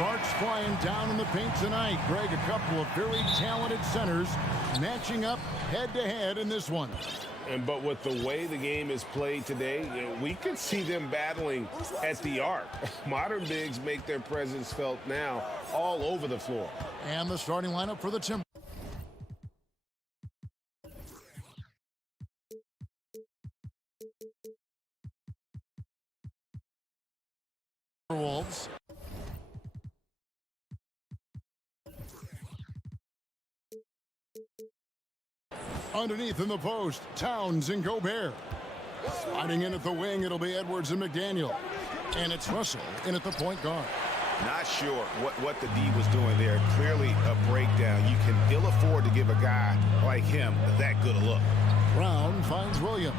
Sparks flying down in the paint tonight. Greg, a couple of very talented centers matching up head-to-head in this one. But with the way the game is played today, we could see them battling at the arc. Modern bigs make their presence felt now all over the floor. And the starting lineup for the Timberwolves. Underneath in the post, Towns and Gobert. Sliding in at the wing, it'll be Edwards and McDaniel. And it's Russell in at the point guard. Not sure what the D was doing there. Clearly a breakdown. You can ill afford to give a guy like him that good a look. Brown finds Williams.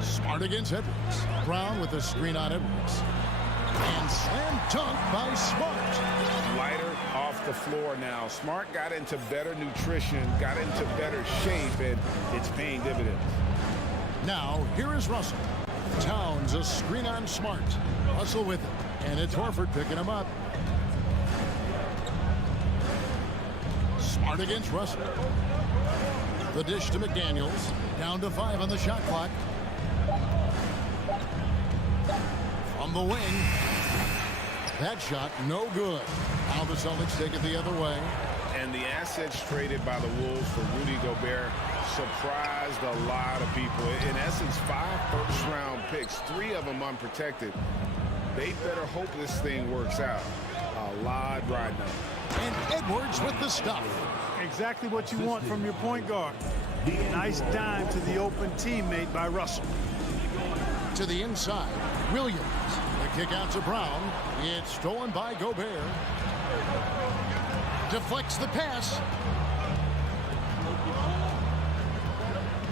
Smart against Edwards. Brown with a screen on Edwards. And slam dunk by Smart. Lighter off the floor now. Smart got into better nutrition, got into better shape, and it's paying dividends. Now, here is Russell. Towns, a screen on Smart. Russell with it. And it's Horford picking him up. Smart against Russell. The dish to McDaniels. Down to 5 on the shot clock. From the wing. That shot, no good. Now the Celtics take it the other way. And the assets traded by the Wolves for Rudy Gobert surprised a lot of people. In essence, 5 first-round picks, 3 of them unprotected. They better hope this thing works out. A lot riding on. And Edwards with the stuff. Exactly what you want from your point guard. Nice dime to the open teammate by Russell. To the inside, Williams. The kick out to Brown. It's stolen by Gobert. Deflects the pass.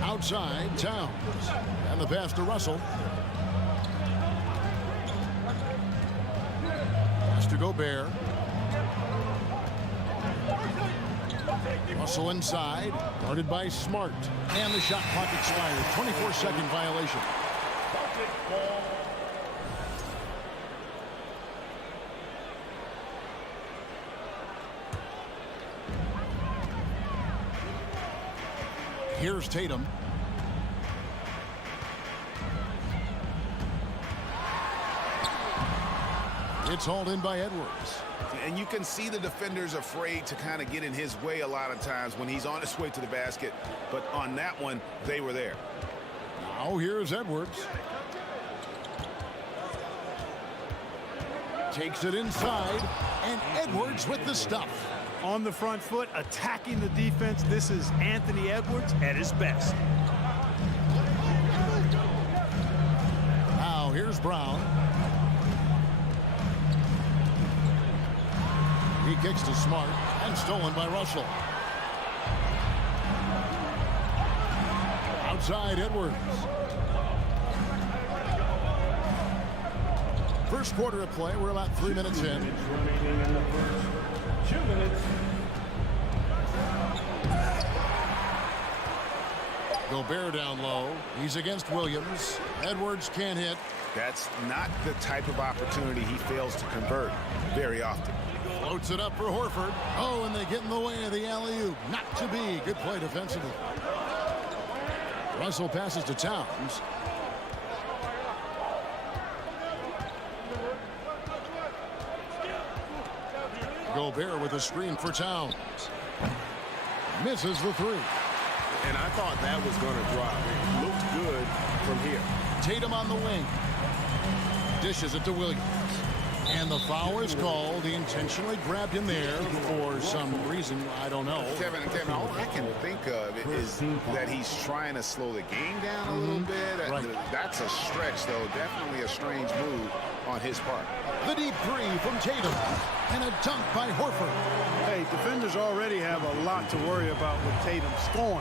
Outside, Towns. And the pass to Russell. Pass to Gobert. Russell inside. Guarded by Smart. And the shot clock expires. 24-second violation. Here's Tatum. It's hauled in by Edwards. And you can see the defenders afraid to kind of get in his way a lot of times when he's on his way to the basket. But on that one, they were there. Now here's Edwards. Takes it inside, and Edwards with the stuff. On the front foot, attacking the defense. This is Anthony Edwards at his best. Now here's Brown. He kicks to Smart, and stolen by Russell. Outside Edwards. First quarter of play. We're about 3 minutes in. Remaining in the first 2 minutes. Gobert down low. He's against Williams. Edwards can't hit. That's not the type of opportunity he fails to convert very often. Floats it up for Horford. Oh, and they get in the way of the alley-oop. Not to be. Good play defensively. Russell passes to Towns. Gobert with a screen for Towns. Misses the 3. And I thought that was going to drop. It looked good from here. Tatum on the wing. Dishes it to Williams. And the foul is called. He intentionally grabbed him there for some reason. I don't know. Kevin, all I can think of is that he's trying to slow the game down a little bit. Right. That's a stretch, though. Definitely a strange move on his part. The deep 3 from Tatum. And a dunk by Horford. Hey, defenders already have a lot to worry about with Tatum scoring.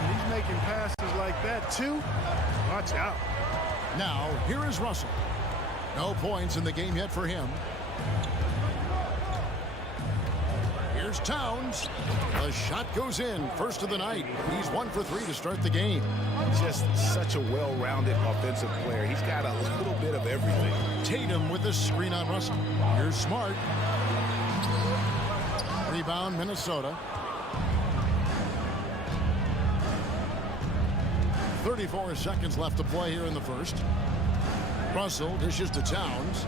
And he's making passes like that, too. Watch out. Now, here is Russell. No points in the game yet for him. Here's Here's Towns. The shot goes in. First of the night. He's 1 for 3 to start the game. Just such a well-rounded offensive player. He's got a little bit of everything. Tatum with the screen on Russell. Here's Smart. Rebound, Minnesota. 34 seconds left to play here in the first. Russell dishes to Towns.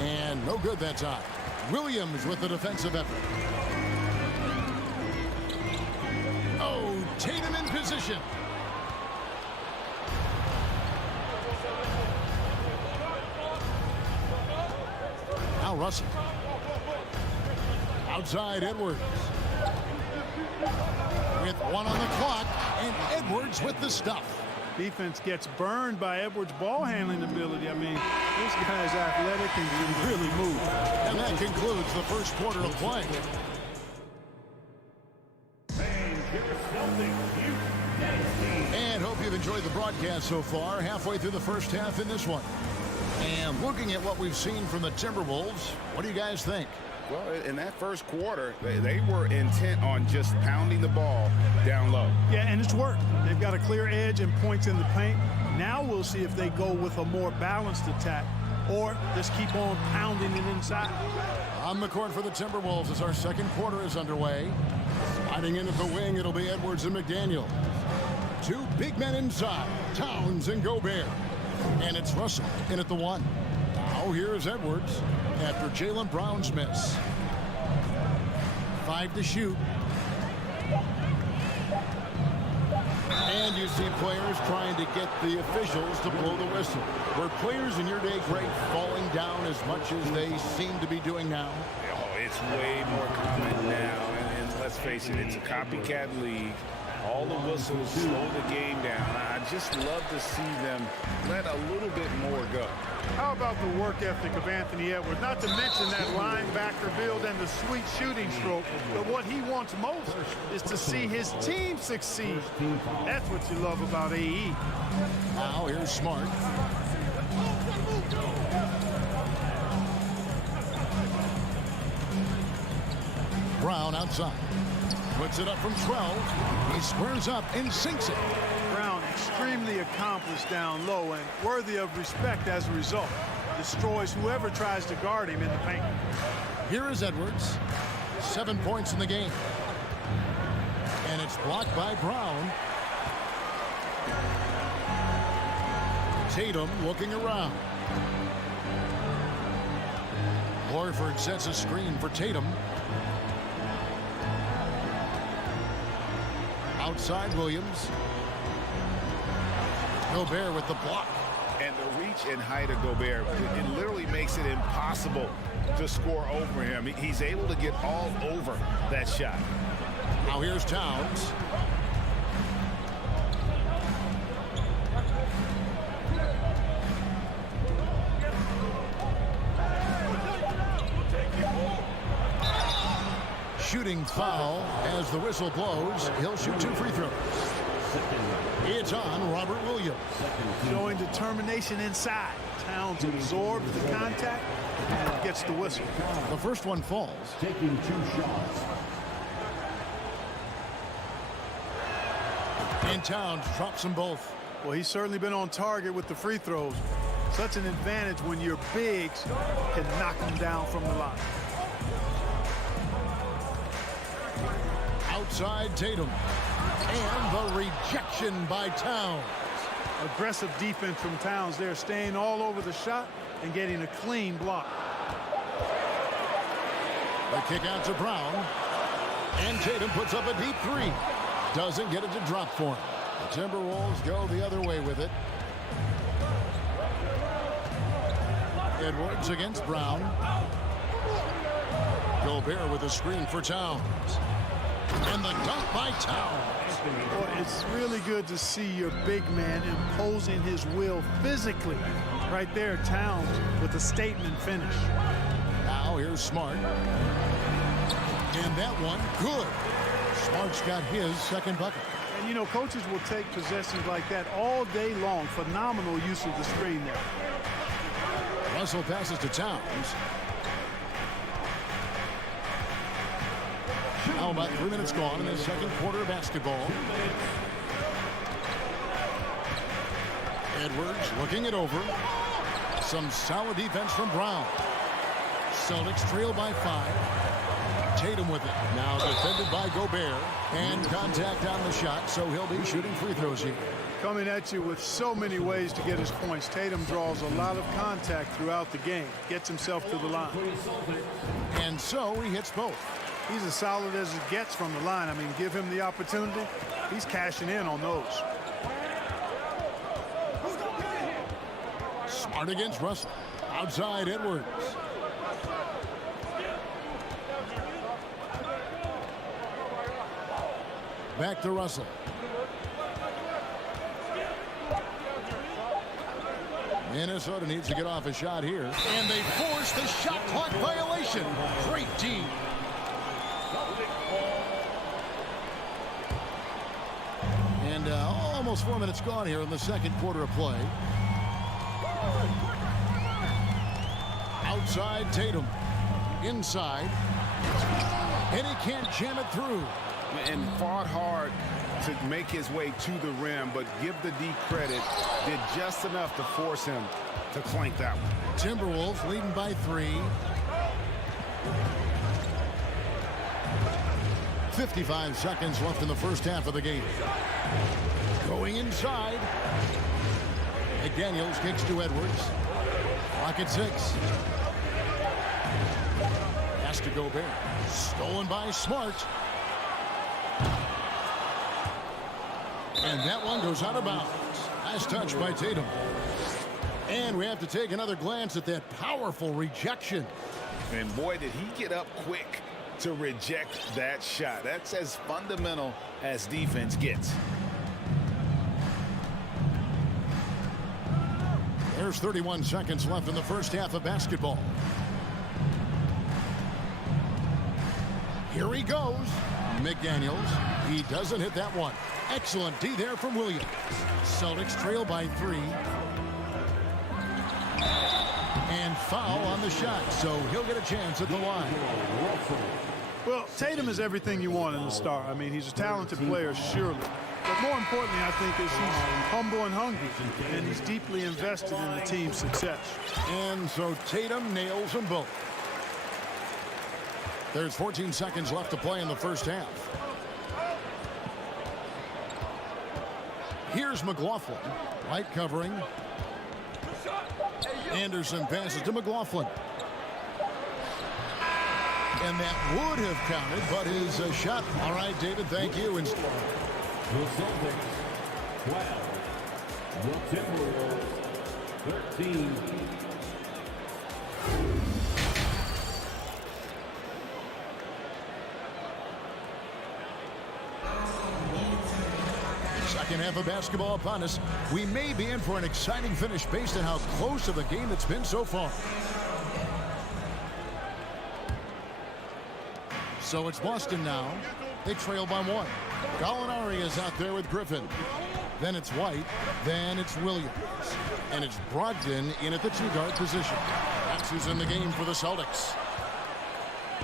And no good that time. Williams with the defensive effort. Oh, Tatum in position. Now Russell. Outside Edwards. With 1 on the clock, and Edwards with the stuff. Defense gets burned by Edwards' ball handling ability. I mean, this guy's athletic and can really move. And that concludes the first quarter of play. And hope you've enjoyed the broadcast so far. Halfway through the first half in this one. And looking at what we've seen from the Timberwolves, what do you guys think? Well, in that first quarter, they were intent on just pounding the ball down low. Yeah, and it's worked. They've got a clear edge and points in the paint. Now we'll see if they go with a more balanced attack or just keep on pounding it inside. On the court for the Timberwolves as our second quarter is underway. Sliding in at the wing, it'll be Edwards and McDaniel. 2 big men inside, Towns and Gobert. And it's Russell in at the 1. Now here's Edwards after Jaylen Brown's miss. 5 to shoot. And you see players trying to get the officials to blow the whistle. Were players in your day, Greg, falling down as much as they seem to be doing now? Oh, it's way more common now. And let's face it, it's a copycat league. All the whistles slow the game down. I just love to see them let a little bit more go. How about the work ethic of Anthony Edwards? Not to mention that linebacker build and the sweet shooting stroke. But what he wants most is to see his team succeed. That's what you love about AE. Now here's Smart. Brown outside. Puts it up from 12. He squares up and sinks it. Brown extremely accomplished down low and worthy of respect as a result. Destroys whoever tries to guard him in the paint. Here is Edwards. 7 points in the game. And it's blocked by Brown. Tatum looking around. Horford sets a screen for Tatum. Outside Williams. Gobert with the block. And the reach and height of Gobert, it literally makes it impossible to score over him. He's able to get all over that shot. Now here's Towns. Shooting foul as the whistle blows. He'll shoot 2 free throws. It's on Robert Williams. Showing determination inside. Towns absorbs the contact and gets the whistle. The first one falls. Taking 2 shots. And Towns drops them both. Well, he's certainly been on target with the free throws. Such an advantage when your bigs can knock them down from the line. Outside Tatum. And the rejection by Towns. Aggressive defense from Towns there, staying all over the shot and getting a clean block. The kick out to Brown. And Tatum puts up a deep 3. Doesn't get it to drop for him. The Timberwolves go the other way with it. Edwards against Brown. Gobert with a screen for Towns. And the dunk by Towns. Well, it's really good to see your big man imposing his will physically. Right there, Towns with a statement finish. Now here's Smart. And that one, good. Smart's got his second bucket. And, you know, coaches will take possessions like that all day long. Phenomenal use of the screen there. Russell passes to Towns. Now about 3 minutes gone in the second quarter of basketball. Edwards looking it over. Some solid defense from Brown. Celtics trail by 5. Tatum with it. Now defended by Gobert. And contact on the shot, so he'll be shooting free throws here. Coming at you with so many ways to get his points. Tatum draws a lot of contact throughout the game. Gets himself to the line. And so he hits both. He's as solid as it gets from the line. I mean, give him the opportunity. He's cashing in on those. Smart against Russell. Outside Edwards. Back to Russell. Minnesota needs to get off a shot here. And they force the shot clock violation. Great D. And almost 4 minutes gone here in the second quarter of play. Outside Tatum. Inside. And he can't jam it through. And fought hard to make his way to the rim, but give the D credit. Did just enough to force him to clank that one. Timberwolves leading by 3. 55 seconds left in the first half of the game. Going inside. McDaniels kicks to Edwards. Clock at 6. Has to Gobert. Stolen by Smart. And that one goes out of bounds. Nice touch by Tatum. And we have to take another glance at that powerful rejection. And boy, did he get up quick to reject that shot. That's as fundamental as defense gets. There's 31 seconds left in the first half of basketball. Here he goes. McDaniels. He doesn't hit that one. Excellent D there from Williams. Celtics trail by 3. And foul on the shot, so he'll get a chance at the line. Well, Tatum is everything you want in a star. I mean, he's a talented player, surely. But more importantly, I think, is he's humble and hungry, and he's deeply invested in the team's success. And so Tatum nails them both. There's 14 seconds left to play in the first half. Here's McLaughlin. Light covering. Anderson passes to McLaughlin. And that would have counted, but his shot. All right, David, thank you. And The Celtics 12. The Timberwolves 13. Second half of basketball upon us. We may be in for an exciting finish based on how close of a game it's been so far. So it's Boston now. They trail by 1. Gallinari is out there with Griffin. Then it's White. Then it's Williams. And it's Brogdon in at the 2-guard position. That's who's in the game for the Celtics.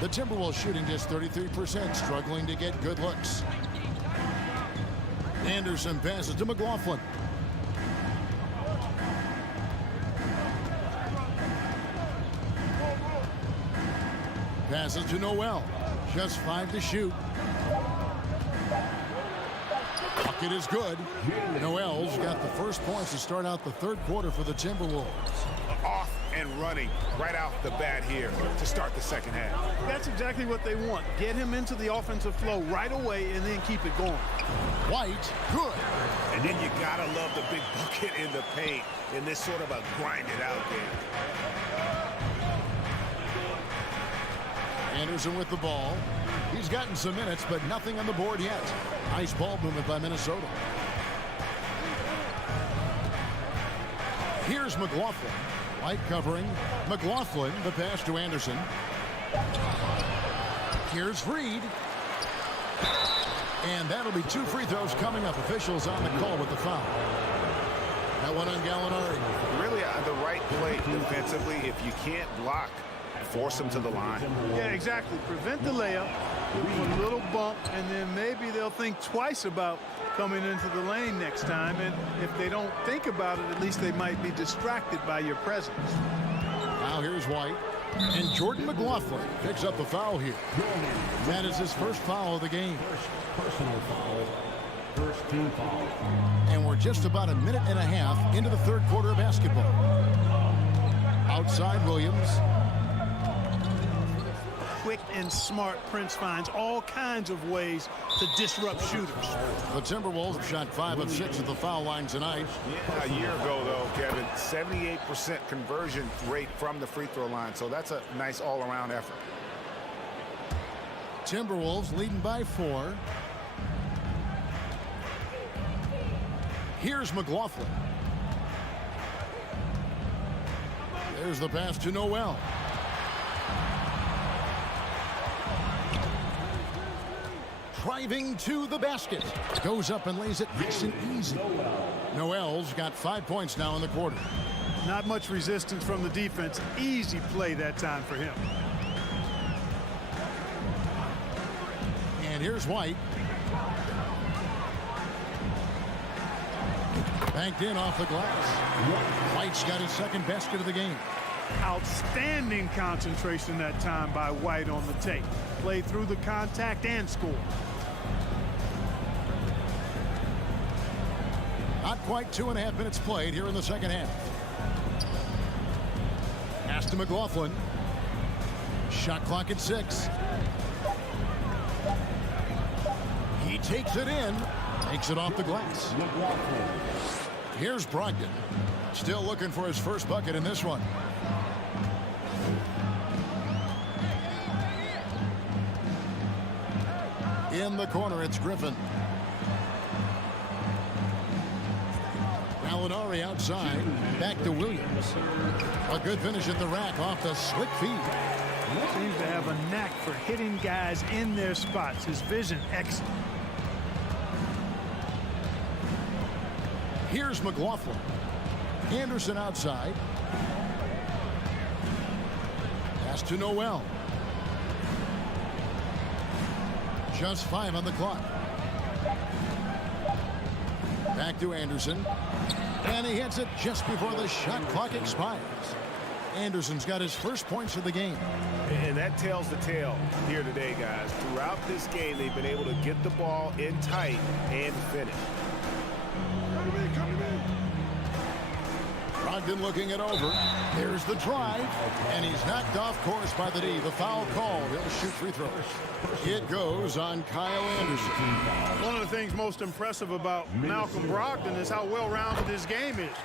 The Timberwolves shooting just 33%, struggling to get good looks. Anderson passes to McLaughlin. Passes to Noel. Just 5 to shoot. Bucket is good. Noel's got the first points to start out the third quarter for the Timberwolves. Off and running right out the bat here to start the second half. That's exactly what they want. Get him into the offensive flow right away and then keep it going. White, good. And then you gotta love the big bucket in the paint in this sort of a grinded out game. Anderson with the ball. He's gotten some minutes, but nothing on the board yet. Nice ball movement by Minnesota. Here's McLaughlin. White covering. McLaughlin, the pass to Anderson. Here's Reed. And that'll be 2 free throws coming up. Officials on the call with the foul. That one on Gallinari. Really the right play defensively. If you can't block, force them to the line. Yeah, exactly. Prevent the layup, give them a little bump, and then maybe they'll think twice about coming into the lane next time. And if they don't think about it, at least they might be distracted by your presence. Now here's White. And Jordan McLaughlin picks up the foul here. That is his first foul of the game. Personal foul. First team foul. And we're just about a minute and a half into the third quarter of basketball. Outside Williams. Quick and smart, Prince finds all kinds of ways to disrupt shooters. The Timberwolves shot 5 of 6 at the foul line tonight. Yeah, a year ago, though, Kevin, 78% conversion rate from the free throw line. So that's a nice all-around effort. Timberwolves leading by 4. Here's McLaughlin. There's the pass to Noel. Driving to the basket. Goes up and lays it nice and easy. Noel's got 5 points now in the quarter. Not much resistance from the defense. Easy play that time for him. And here's White. Banked in off the glass. White's got his second basket of the game. Outstanding concentration that time by White on the tape. Played through the contact and scored. Not quite 2.5 minutes played here in the second half. Pass to McLaughlin. Shot clock at 6. He takes it in. Takes it off the glass. Here's Brogdon. Still looking for his first bucket in this one. In the corner, it's Griffin. Gallinari outside. Back to Williams. A good finish at the rack off the slick feed. He seems to have a knack for hitting guys in their spots. His vision excellent. Here's McLaughlin. Anderson outside. Pass to Noel. Just 5 on the clock. Back to Anderson. And he hits it just before the shot clock expires. Anderson's got his first points of the game. And that tells the tale here today, guys. Throughout this game, they've been able to get the ball in tight and finish. Brogdon looking it over. There's the drive. And he's knocked off course by the D. The foul called. He'll shoot free throws. It goes on Kyle Anderson. One of the things most impressive about Malcolm Brogdon is how well-rounded his game is.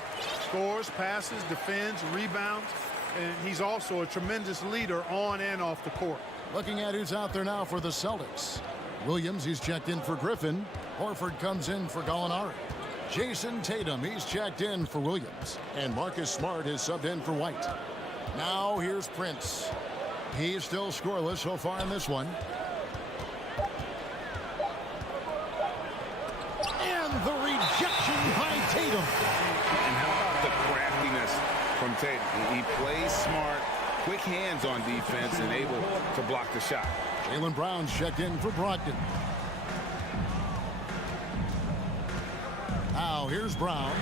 Scores, passes, defends, rebounds, and he's also a tremendous leader on and off the court. Looking at who's out there now for the Celtics. Williams, he's checked in for Griffin. Horford comes in for Gallinari. Jason Tatum, he's checked in for Williams. And Marcus Smart is subbed in for White. Now here's Prince. He's still scoreless so far in this one. And the rejection by Tatum. And how about the craftiness from Tatum? He plays smart, quick hands on defense, and able to block the shot. Jaylen Brown's checked in for Brogdon. Now here's Brown.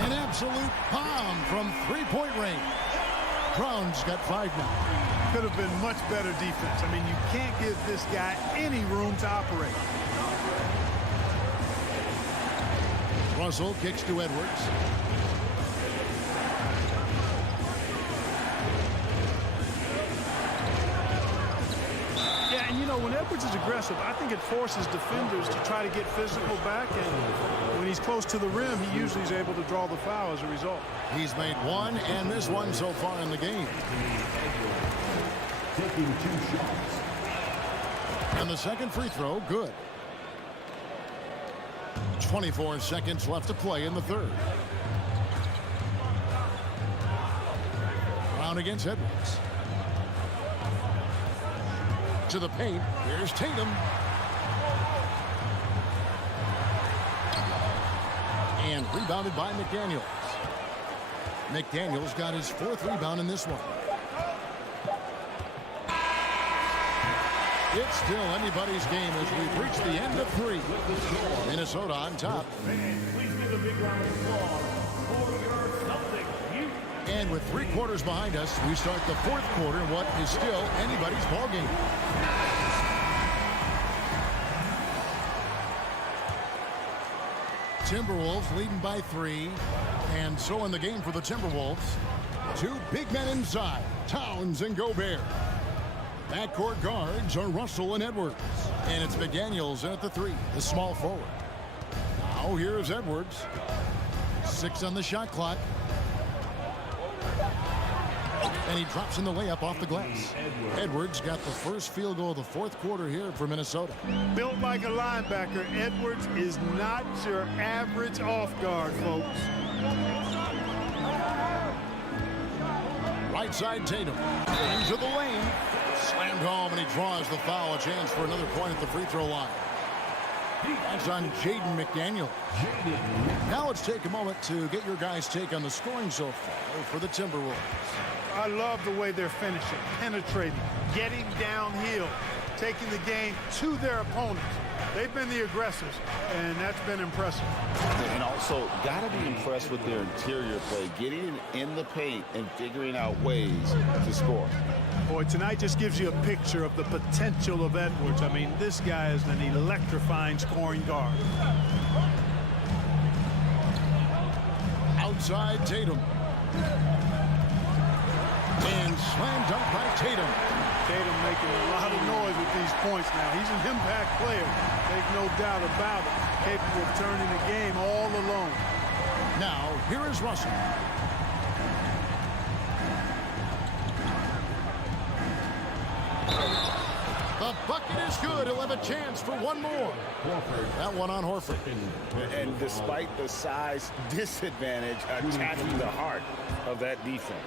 An absolute bomb from three-point range. Brown's got 5 now. Could have been much better defense. I mean, you can't give this guy any room to operate. Russell kicks to Edwards. Yeah, and you know, when Edwards is aggressive, I think it forces defenders to try to get physical back, and when he's close to the rim, he usually is able to draw the foul as a result. He's made 1 and missed 1 so far in the game. Taking 2 shots. And the second free throw, good. 24 seconds left to play in the third. Brown against Edwards. To the paint. Here's Tatum. And rebounded by McDaniels. McDaniels got his 4th rebound in this one. It's still anybody's game as we've reached the end of 3. Minnesota on top. And with 3 quarters behind us, we start the 4th quarter in what is still anybody's ballgame. Timberwolves leading by 3. And so in the game for the Timberwolves, 2 big men inside, Towns and Gobert. Backcourt guards are Russell and Edwards. And it's McDaniels at the 3, the small forward. Now here's Edwards. 6 on the shot clock. And he drops in the layup off the glass. Edwards got the first field goal of the 4th quarter here for Minnesota. Built like a linebacker, Edwards is not your average off guard, folks. Right side Tatum. Into the lane. Slammed home, and he draws the foul. A chance for another point at the free throw line. That's on Jaden McDaniel. Now let's take a moment to get your guys' take on the scoring so far for the Timberwolves. I love the way they're finishing, penetrating, getting downhill, taking the game to their opponents. They've been the aggressors, and that's been impressive. And also, got to be impressed with their interior play, getting in the paint and figuring out ways to score. Boy, tonight just gives you a picture of the potential of Edwards. I mean, this guy is an electrifying scoring guard. Outside Tatum. And slam dunk by Tatum. Tatum making a lot of noise with these points now. He's an impact player, make no doubt about it. Capable of turning the game all alone. Now, here is Russell. The bucket is good. He'll have a chance for one more. That one on Horford. And despite the size disadvantage, attacking the heart of that defense.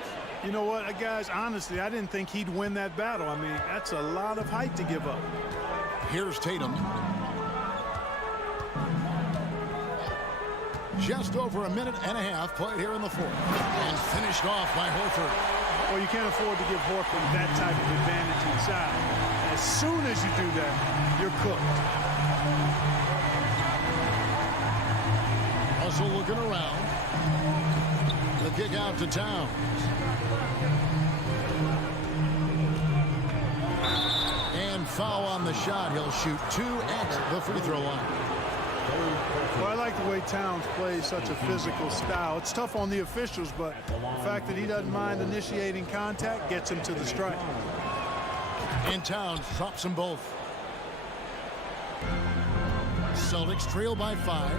You know what, guys, honestly, I didn't think he'd win that battle. I mean, that's a lot of height to give up. Here's Tatum. Just over a minute and a half played here in the 4th. And finished off by Horford. Well, you can't afford to give Horford that type of advantage inside. As soon as you do that, you're cooked. Russell looking around. The kick out to Towns. And foul on the shot. He'll shoot 2 at the free throw line. Well, I like the way Towns plays such a physical style. It's tough on the officials, but the fact that he doesn't mind initiating contact gets him to the strike. And Towns drops them both. Celtics trail by 5.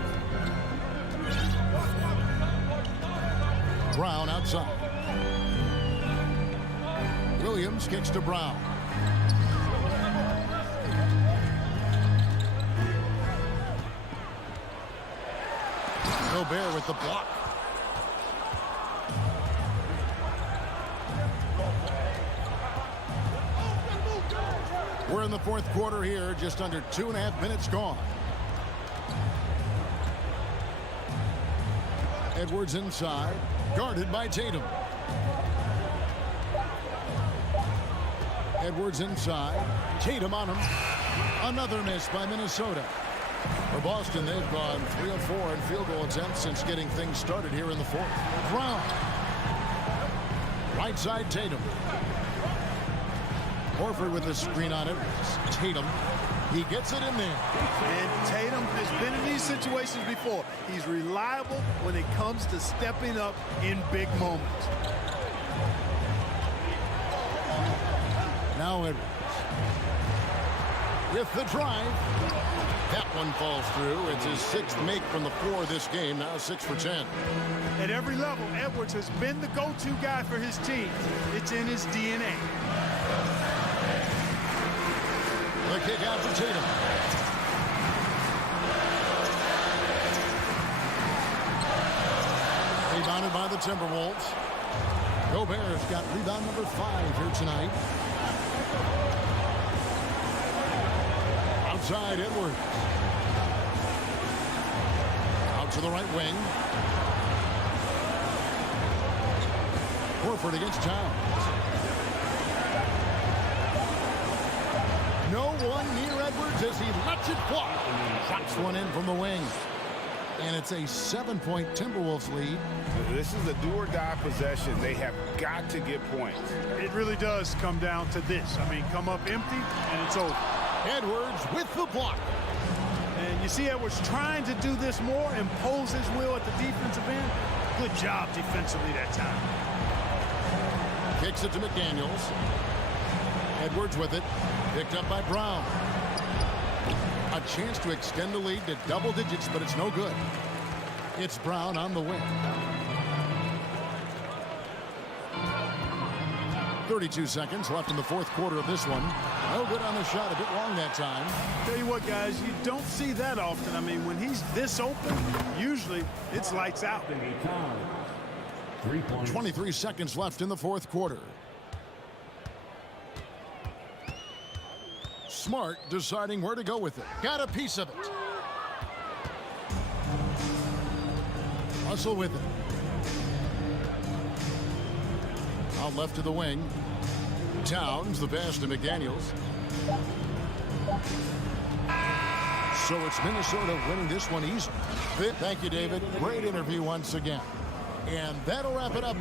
Brown outside. Williams kicks to Brown. Gobert with the block. We're in the 4th quarter here, just under 2.5 minutes gone. Edwards inside, guarded by Tatum. Edwards inside, Tatum on him. Another miss by Minnesota. For Boston, they've gone 3 of 4 in field goal attempts since getting things started here in the 4th. Brown. Right side Tatum. Horford with the screen on Edwards. Tatum. He gets it in there. And Tatum has been in these situations before. He's reliable when it comes to stepping up in big moments. Now Edwards. With the drive. That one falls through. It's his 6th make from the 4 this game. Now 6 for 10. At every level, Edwards has been the go-to guy for his team. It's in his DNA. The kick out to Tatum. Rebounded by the Timberwolves. Gobert's got rebound number 5 here tonight. Outside Edwards. to the right wing. Horford against Towns. No one near Edwards as he lets it fly. Drops one in from the wing. And it's a 7-point Timberwolves lead. This is a do-or-die possession. They have got to get points. It really does come down to this. I mean, come up empty, and it's over. Edwards with the block. And you see Edwards trying to do this more, impose his will at the defensive end. Good job defensively that time. Kicks it to McDaniels. Edwards with it. Picked up by Brown. A chance to extend the lead to double digits, but it's no good. It's Brown on the wing. 32 seconds left in the fourth quarter of this one. No good on the shot. A bit long that time. Tell you what, guys, you don't see that often. I mean, when he's this open, usually it's lights out. 3 points. 23 seconds left in the fourth quarter. Smart deciding where to go with it. Got a piece of it. Russell with it. Out left to the wing. Towns, the pass to McDaniels. So it's Minnesota winning this one easy. Thank you, David. Great interview once again. And that'll wrap it up.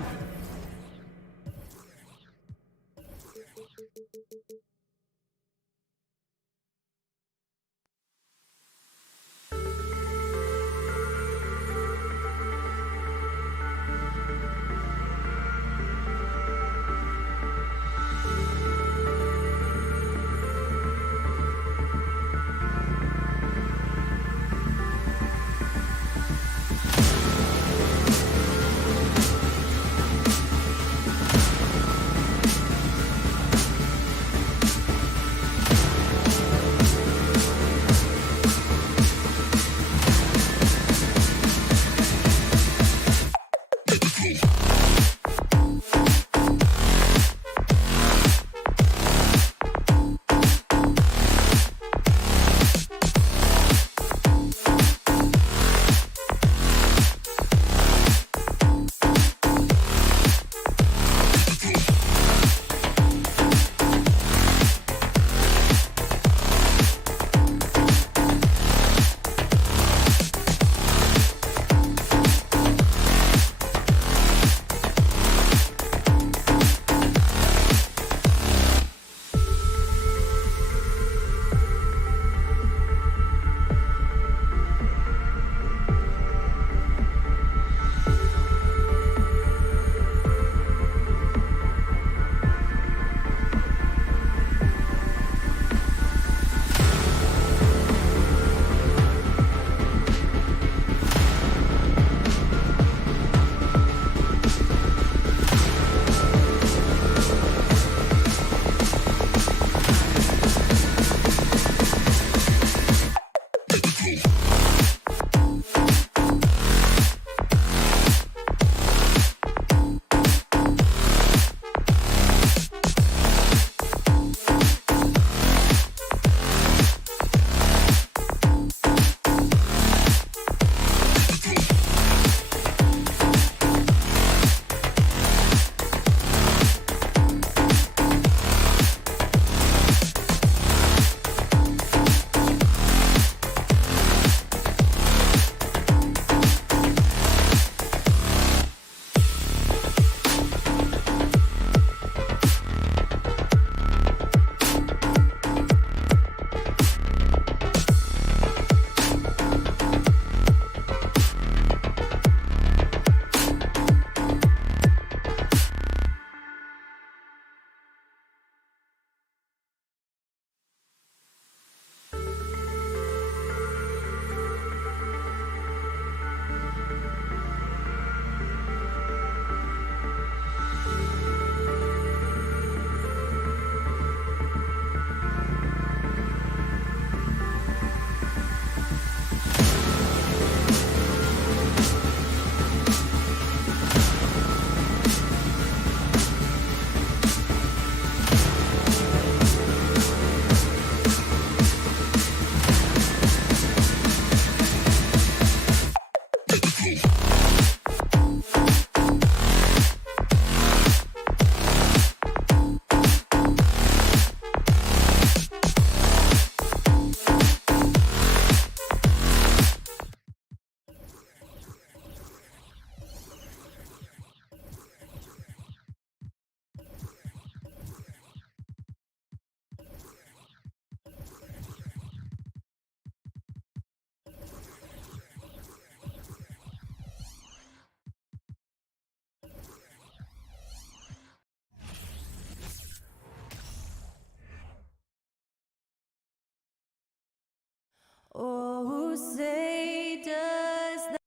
say does that.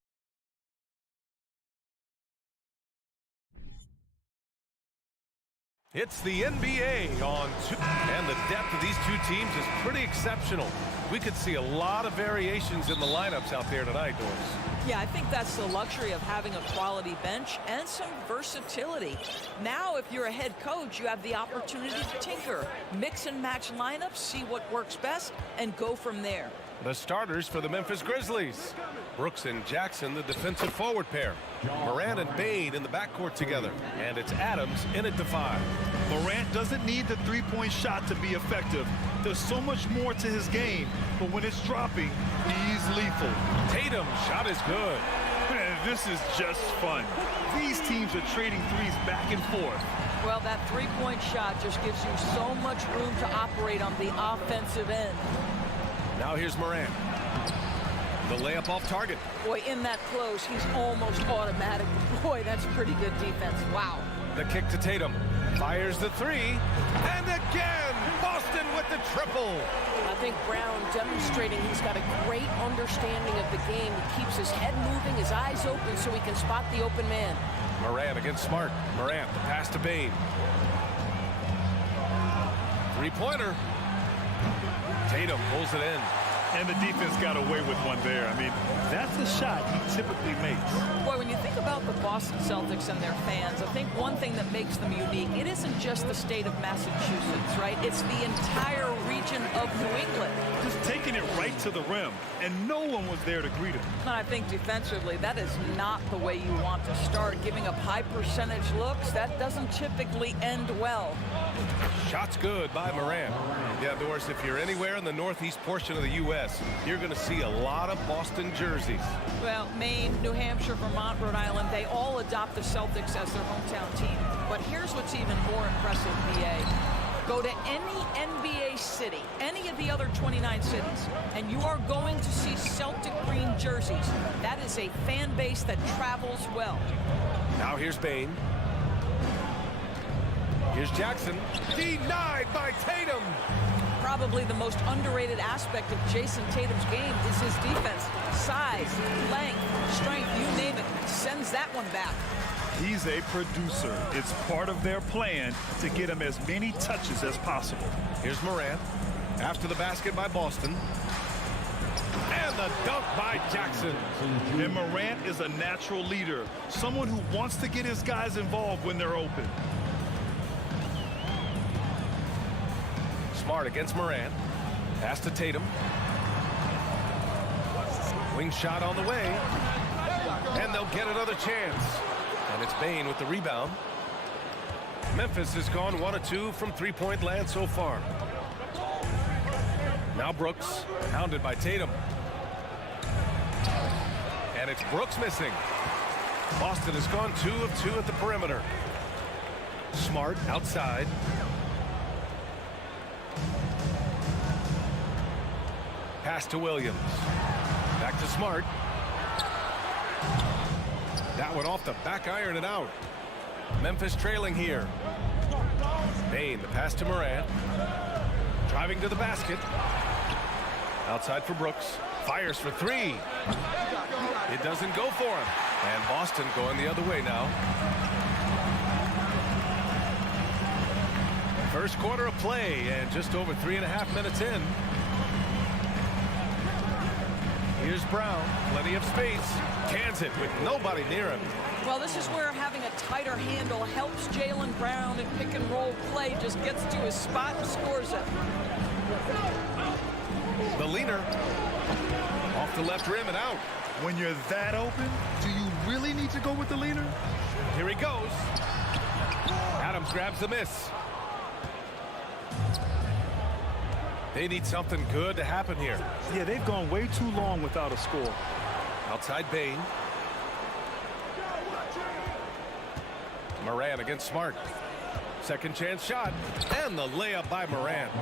It's the NBA on two, and the depth of these two teams is pretty exceptional. We could see a lot of variations in the lineups out there tonight, Doris. Yeah, I think that's the luxury of having a quality bench and some versatility. Now, if you're a head coach, you have the opportunity to tinker, mix and match lineups, see what works best, and go from there. The starters for the Memphis Grizzlies. Brooks and Jackson, the defensive forward pair. Morant and Bane in the backcourt together. And it's Adams in at the 5. Morant doesn't need the three-point shot to be effective. There's so much more to his game, but when it's dropping, he's lethal. Tatum, shot is good. Man, this is just fun. These teams are trading threes back and forth. Well, that three-point shot just gives you so much room to operate on the offensive end. Now here's Morant. The layup off target. Boy, in that close, he's almost automatic. Boy, that's pretty good defense. Wow. The kick to Tatum. Fires the 3. And again, Boston with the triple. I think Brown demonstrating he's got a great understanding of the game. He keeps his head moving, his eyes open so he can spot the open man. Morant against Smart. Morant, the pass to Bane. Three-pointer. Tatum pulls it in. And the defense got away with one there. I mean, that's a shot he typically makes. Boy, when you think about the Boston Celtics and their fans, I think one thing that makes them unique, it isn't just the state of Massachusetts, right? It's the entire region of New England. Just taking it right to the rim, and no one was there to greet him. And I think defensively, that is not the way you want to start. Giving up high percentage looks, that doesn't typically end well. Shot's good by Morant. Yeah, Doris, if you're anywhere in the northeast portion of the U.S., you're going to see a lot of Boston jerseys. Well, Maine, New Hampshire, Vermont, Rhode Island, they all adopt the Celtics as their hometown team. But here's what's even more impressive, BA. Go to any NBA city, any of the other 29 cities, and you are going to see Celtic green jerseys. That is a fan base that travels well. Now here's Bane. Here's Jackson. Denied by Tatum. Probably the most underrated aspect of Jason Tatum's game is his defense. Size, length, strength, you name it. Sends that one back. He's a producer. It's part of their plan to get him as many touches as possible. Here's Morant. After the basket by Boston. And the dunk by Jackson. And Morant is a natural leader. Someone who wants to get his guys involved when they're open. Smart against Morant. Pass to Tatum. Wing shot on the way. And they'll get another chance. And it's Bane with the rebound. Memphis has gone 1 of 2 from three-point land so far. Now Brooks, pounded by Tatum. And it's Brooks missing. Boston has gone 2 of 2 at the perimeter. Smart outside. Pass to Williams. Back to Smart. That one off the back iron and out. Memphis trailing here. Bane, the pass to Morant. Driving to the basket. Outside for Brooks. Fires for 3. It doesn't go for him. And Boston going the other way now. First quarter of play and just over 3.5 minutes in. Here's Brown, plenty of space. Cans it with nobody near him. Well, this is where having a tighter handle helps Jaylen Brown in pick and roll play. Just gets to his spot and scores it. The leaner off the left rim and out. When you're that open, do you really need to go with the leaner? Here he goes. Adams grabs the miss. They need something good to happen here. Yeah, they've gone way too long without a score. Outside Bane. Morant against Smart. Second chance shot. And the layup by Morant.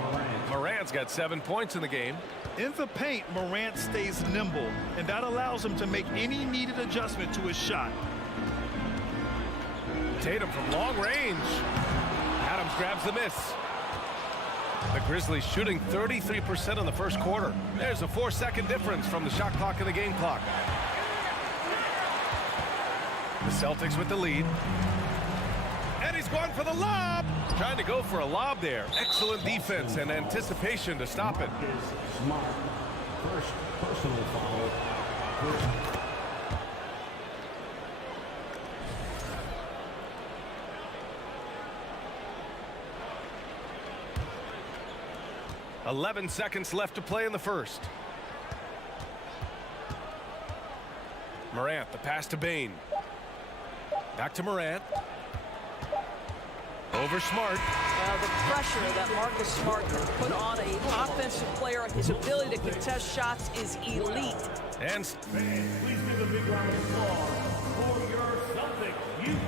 Morant's got 7 points in the game. In the paint, Morant stays nimble, and that allows him to make any needed adjustment to his shot. Tatum from long range. Adams grabs the miss. The Grizzlies shooting 33% in the first quarter. There's a 4-second difference from the shot clock and the game clock. The Celtics with the lead. And he's going for the lob. Trying to go for a lob there. Excellent defense and anticipation to stop it. Smart. First personal foul. First. 11 seconds left to play in the first. Morant, the pass to Bane. Back to Morant. Over Smart. The pressure that Marcus Smart can put on an offensive player, his ability to contest shots is elite. And Please give a big round of applause for your Celtics youth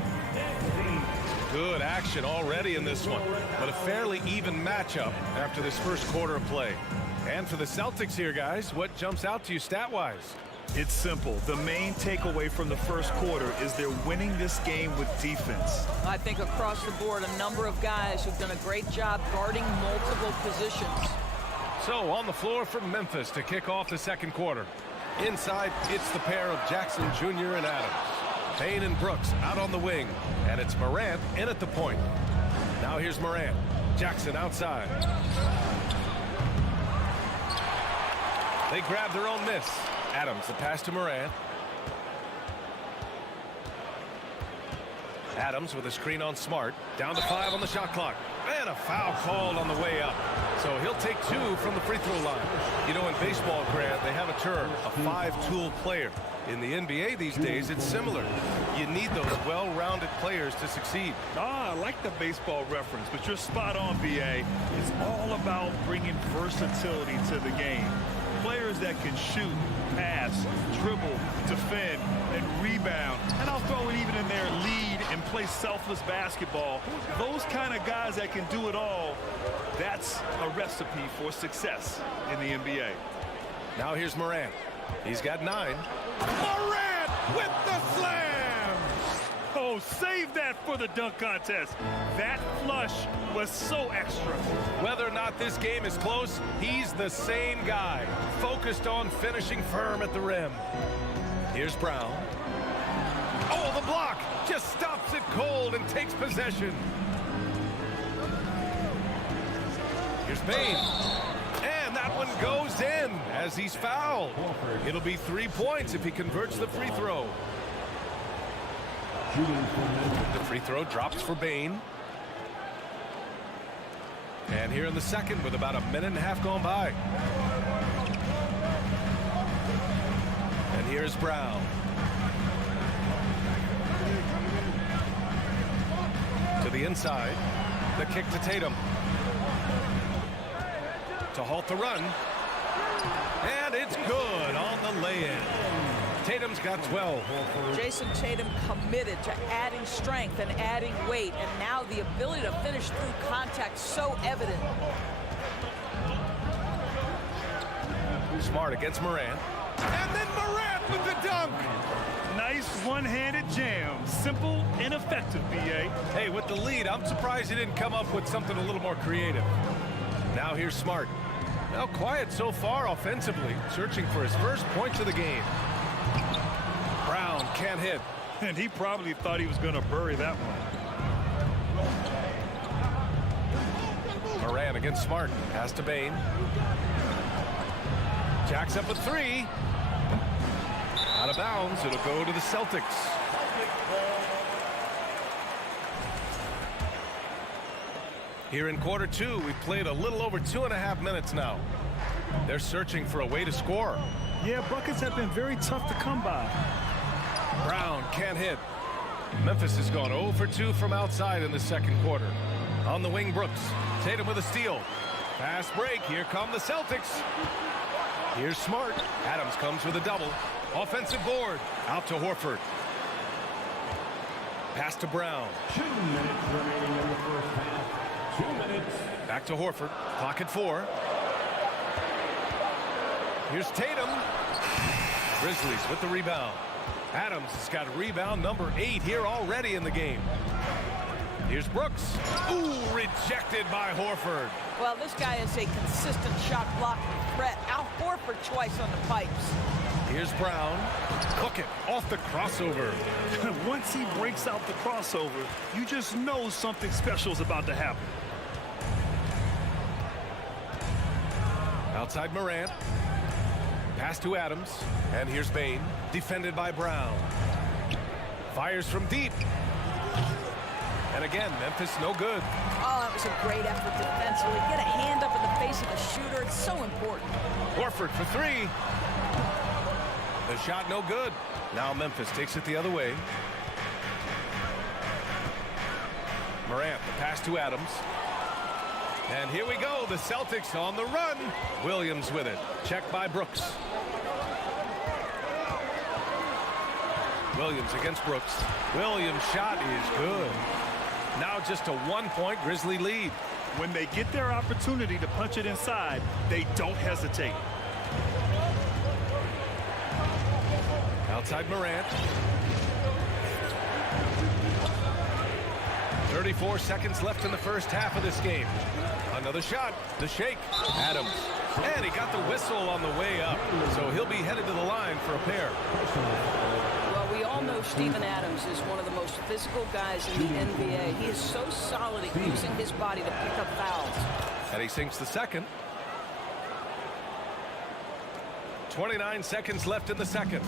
team. good action already in this one, but a fairly even matchup after this first quarter of play. And for the Celtics here, guys, what jumps out to you stat-wise? It's simple. The main takeaway from the first quarter is they're winning this game with defense. I think across the board, a number of guys who've done a great job guarding multiple positions. So on the floor for Memphis to kick off the second quarter. Inside, it's the pair of Jackson Jr. and Adams. Payne and Brooks out on the wing, and it's Morant in at the point. Now here's Morant. Jackson outside. They grab their own miss. Adams, the pass to Morant. Adams with a screen on Smart. Down to 5 on the shot clock. And a foul called on the way up. So he'll take 2 from the free throw line. You know, in baseball, Grant, they have a term, a 5-tool player. In the NBA these days, it's similar. You need those well-rounded players to succeed. I like the baseball reference, but you're spot on, BA. It's all about bringing versatility to the game. Players that can shoot, pass, dribble, defend, and rebound. And I'll throw it even in there, lead and play selfless basketball. Those kind of guys that can do it all, that's a recipe for success in the NBA. Now here's Morant. He's got 9. Morant with the slam! Oh, save that for the dunk contest. That flush was so extra. Whether or not this game is close, he's the same guy, focused on finishing firm at the rim. Here's Brown. Oh, the block just stops it cold and takes possession. Here's Bane. And that one goes in as he's fouled. It'll be 3 points if he converts the free throw. The free throw drops for Bane. And here in the second with about a minute and a half gone by. And here's Brown. To the inside. The kick to Tatum. To halt the run. And it's good on the lay-in. Tatum's got 12. Jason Tatum committed to adding strength and adding weight, and now the ability to finish through contact so evident. Smart against Morant. And then Morant with the dunk. Nice one-handed jam. Simple and effective, BA. Hey, with the lead, I'm surprised he didn't come up with something a little more creative. Now here's Smart. Now quiet so far offensively, searching for his first points of the game. Brown can't hit. And he probably thought he was going to bury that one. Morant against Smart. Pass to Bane. Jacks up a 3. Out of bounds. It'll go to the Celtics. Here in quarter 2, we've played a little over 2.5 minutes now. They're searching for a way to score. Yeah, buckets have been very tough to come by. Brown can't hit. Memphis has gone 0 for 2 from outside in the second quarter. On the wing, Brooks. Tatum with a steal. Fast break. Here come the Celtics. Here's Smart. Adams comes with a double. Offensive board. Out to Horford. Pass to Brown. 2 minutes remaining in the first half. 2 minutes. Back to Horford. Clock at 4. Here's Tatum. Grizzlies with the rebound. Adams has got rebound number 8 here already in the game. Here's Brooks. Ooh, rejected by Horford. Well, this guy is a consistent shot blocking threat. Al Horford twice on the pipes. Here's Brown. Hook it off the crossover. Once he breaks out the crossover, you just know something special is about to happen. Outside Morant. Pass to Adams. And here's Bane. Defended by Brown. Fires from deep. And again, Memphis no good. Oh, that was a great effort defensively. Get a hand up in the face of the shooter. It's so important. Horford for three. The shot no good. Now Memphis takes it the other way. Morant, the pass to Adams. And here we go. The Celtics on the run. Williams with it. Checked by Brooks. Williams against Brooks. Williams' shot is good. Now just a 1-point Grizzly lead. When they get their opportunity to punch it inside, they don't hesitate. Outside Morant. 34 seconds left in the first half of this game. Another shot. The shake. Adams. And he got the whistle on the way up. So he'll be headed to the line for a pair. Well, we all know Steven Adams is one of the most physical guys in the NBA. He is so solid at using his body to pick up fouls. And he sinks the second. 29 seconds left in the second.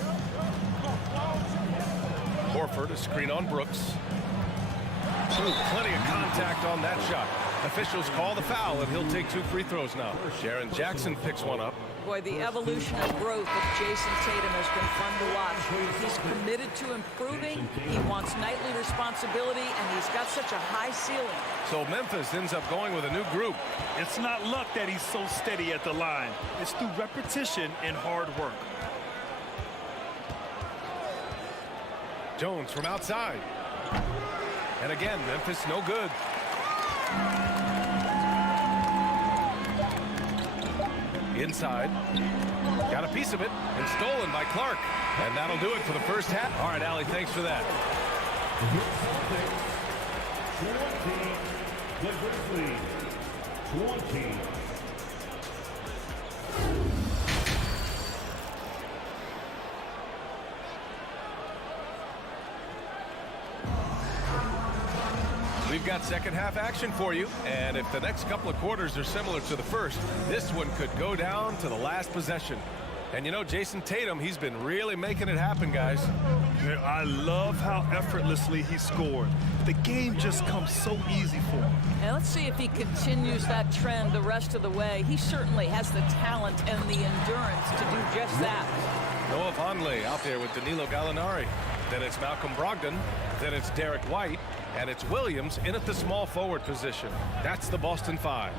Horford, a screen on Brooks. Ooh, plenty of contact on that shot. Officials call the foul, and he'll take 2 free throws now. Jaren Jackson picks one up. Boy, the evolution and growth of Jason Tatum has been fun to watch. He's committed to improving. He wants nightly responsibility, and he's got such a high ceiling. So Memphis ends up going with a new group. It's not luck that he's so steady at the line. It's through repetition and hard work. Jones from outside. And again, Memphis no good. Inside. Got a piece of it and stolen by Clark. And that'll do it for the first half. All right, Allie, thanks for that. The Grizzlies, 20. We've got second half action for you, and if the next couple of quarters are similar to the first, this one could go down to the last possession. And you know, Jason Tatum, he's been really making it happen, guys. Yeah, I love how effortlessly he scored. The game just comes so easy for him. And let's see if he continues that trend the rest of the way. He certainly has the talent and the endurance to do just that. Noah Vonleh out there with Danilo Gallinari. Then it's Malcolm Brogdon. Then it's Derek White. And it's Williams in at the small forward position. That's the Boston 5.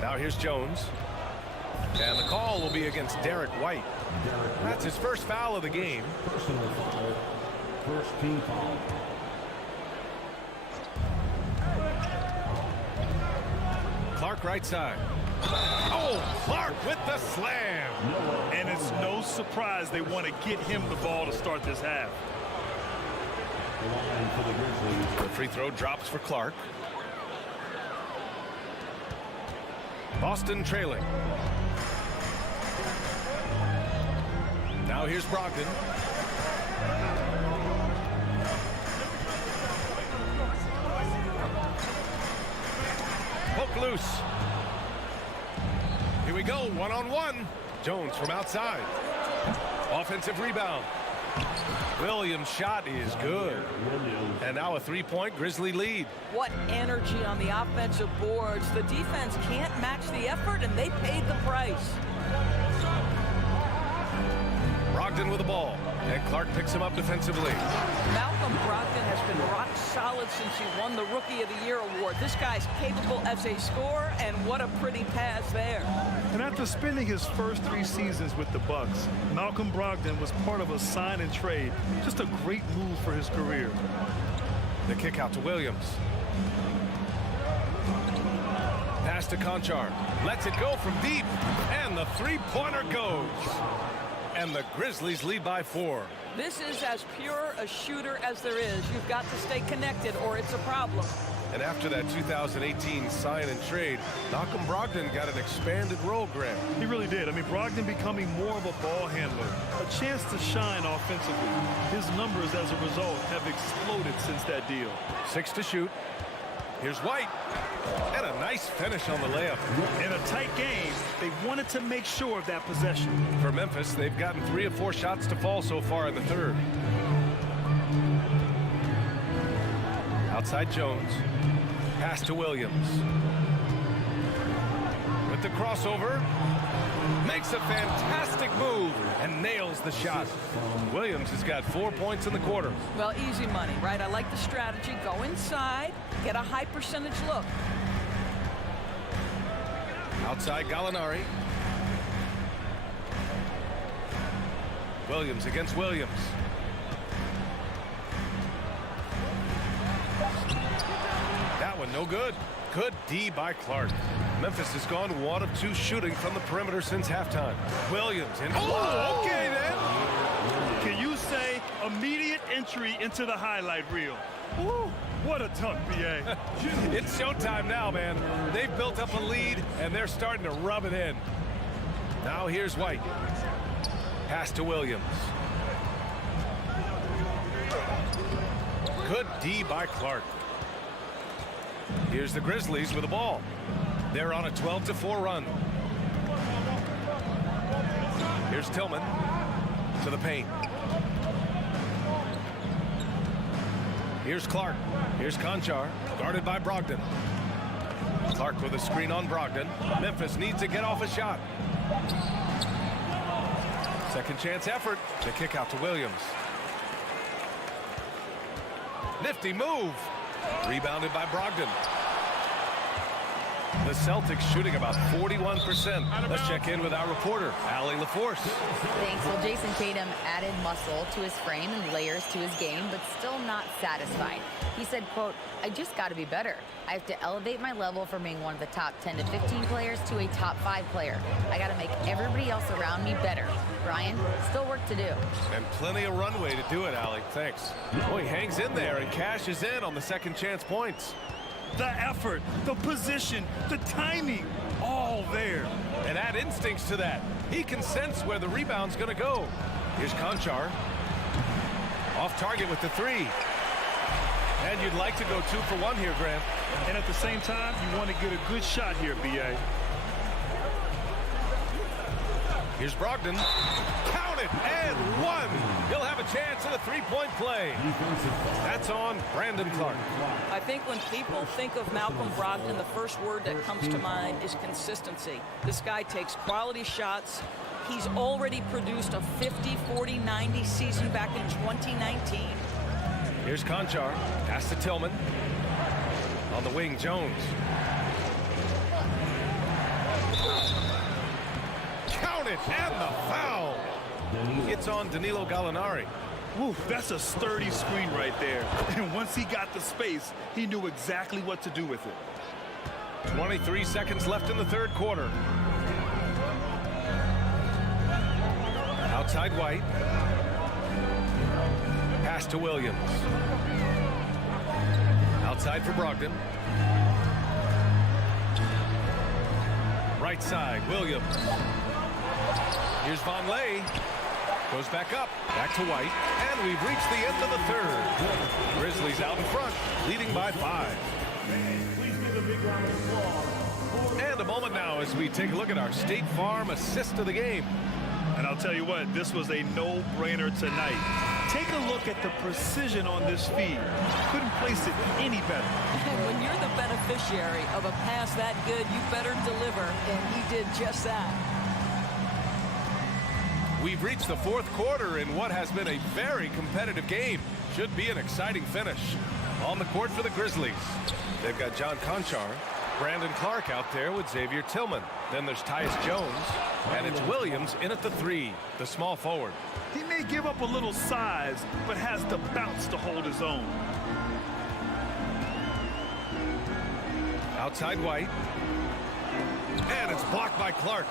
Now here's Jones. And the call will be against Derek White. That's his first foul of the game. Personal foul. First team foul. Clark right side. Oh, Clark with the slam. And it's no surprise they want to get him the ball to start this half. For the Grizzlies. The free throw drops for Clark. Boston trailing. Now here's Brogdon. Poke loose. Here we go, one-on-one. Jones from outside. Offensive rebound. Williams' shot is good. And now a 3-point Grizzly lead. What energy on the offensive boards. The defense can't match the effort, and they paid the price. Brogdon with the ball. And Clark picks him up defensively. Malcolm Brogdon has been rock solid since he won the Rookie of the Year award. This guy's capable as a scorer, and what a pretty pass there. And after spending his first 3 seasons with the Bucks, Malcolm Brogdon was part of a sign and trade. Just a great move for his career. The kick out to Williams. Pass to Conchar. Lets it go from deep. And the 3-pointer goes. and the Grizzlies lead by 4. This is as pure a shooter as there is. You've got to stay connected or it's a problem. And after that 2018 sign and trade, Malcolm Brogdon got an expanded role, Grant. He really did. I mean, Brogdon becoming more of a ball handler, a chance to shine offensively. His numbers as a result have exploded since that deal. 6 to shoot. Here's White. And a nice finish on the layup. In a tight game, they wanted to make sure of that possession. For Memphis, they've gotten 3 of 4 shots to fall so far in the third. Outside Jones. Pass to Williams. With the crossover. Makes a fantastic move and nails the shot. Williams has got 4 points in the quarter. Well, easy money, right? I like the strategy. Go inside, get a high percentage look. Outside Gallinari. Williams against Williams. That one no good. Good D by Clark. Memphis has gone 1 of 2 shooting from the perimeter since halftime. Williams in. Oh, okay then. Can you say immediate entry into the highlight reel? Woo, what a dunk, BA. It's showtime now, man. They've built up a lead, and they're starting to rub it in. Now here's White. Pass to Williams. Good D by Clark. Here's the Grizzlies with the ball. They're on a 12-4 run. Here's Tillman to the paint. Here's Clark. Here's Conchar, guarded by Brogdon. Clark with a screen on Brogdon. Memphis needs to get off a shot. Second chance effort. The kick out to Williams. Nifty move. Rebounded by Brogdon. The Celtics shooting about 41%. Let's check in with our reporter, Allie LaForce. Thanks. Well, Jason Tatum added muscle to his frame and layers to his game, but still not satisfied. He said, quote, "I just got to be better. I have to elevate my level from being one of the top 10 to 15 players to a top 5 player. I got to make everybody else around me better. Brian, still work to do." And plenty of runway to do it, Allie. Thanks. Boy, he hangs in there and cashes in on the second chance points. The effort, the position, the timing, all there. And add instincts to that. He can sense where the rebound's going to go. Here's Conchar. Off target with the 3. And you'd like to go 2 for 1 here, Graham. And at the same time, you want to get a good shot here, B.A. Here's Brogdon. Count it, and 1. He'll have a chance at a 3-point play. That's on Brandon Clark. I think when people think of Malcolm Brogdon, the first word that comes to mind is consistency. This guy takes quality shots. He's already produced a 50, 40, 90 season back in 2019. Here's Conchar. Pass to Tillman. On the wing, Jones. Count it, and the foul. It's on Danilo Gallinari. Woo, that's a sturdy screen right there. And once he got the space, he knew exactly what to do with it. 23 seconds left in the third quarter. Outside White. Pass to Williams. Outside for Brogdon. Right side, Williams. Here's Vonleh. Goes back up. Back to White. And we've reached the end of the third. Grizzlies out in front, leading by 5. And a moment now as we take a look at our State Farm assist of the game. And I'll tell you what, this was a no-brainer tonight. Take a look at the precision on this feed. Couldn't place it any better. And when you're the beneficiary of a pass that good, you better deliver, and he did just that. We've reached the fourth quarter in what has been a very competitive game. Should be an exciting finish. On the court for the Grizzlies, they've got John Conchar, Brandon Clark out there with Xavier Tillman. Then there's Tyus Jones, and it's Williams in at the 3, the small forward. He may give up a little size, but has the bounce to hold his own. Outside White. And it's blocked by Clark.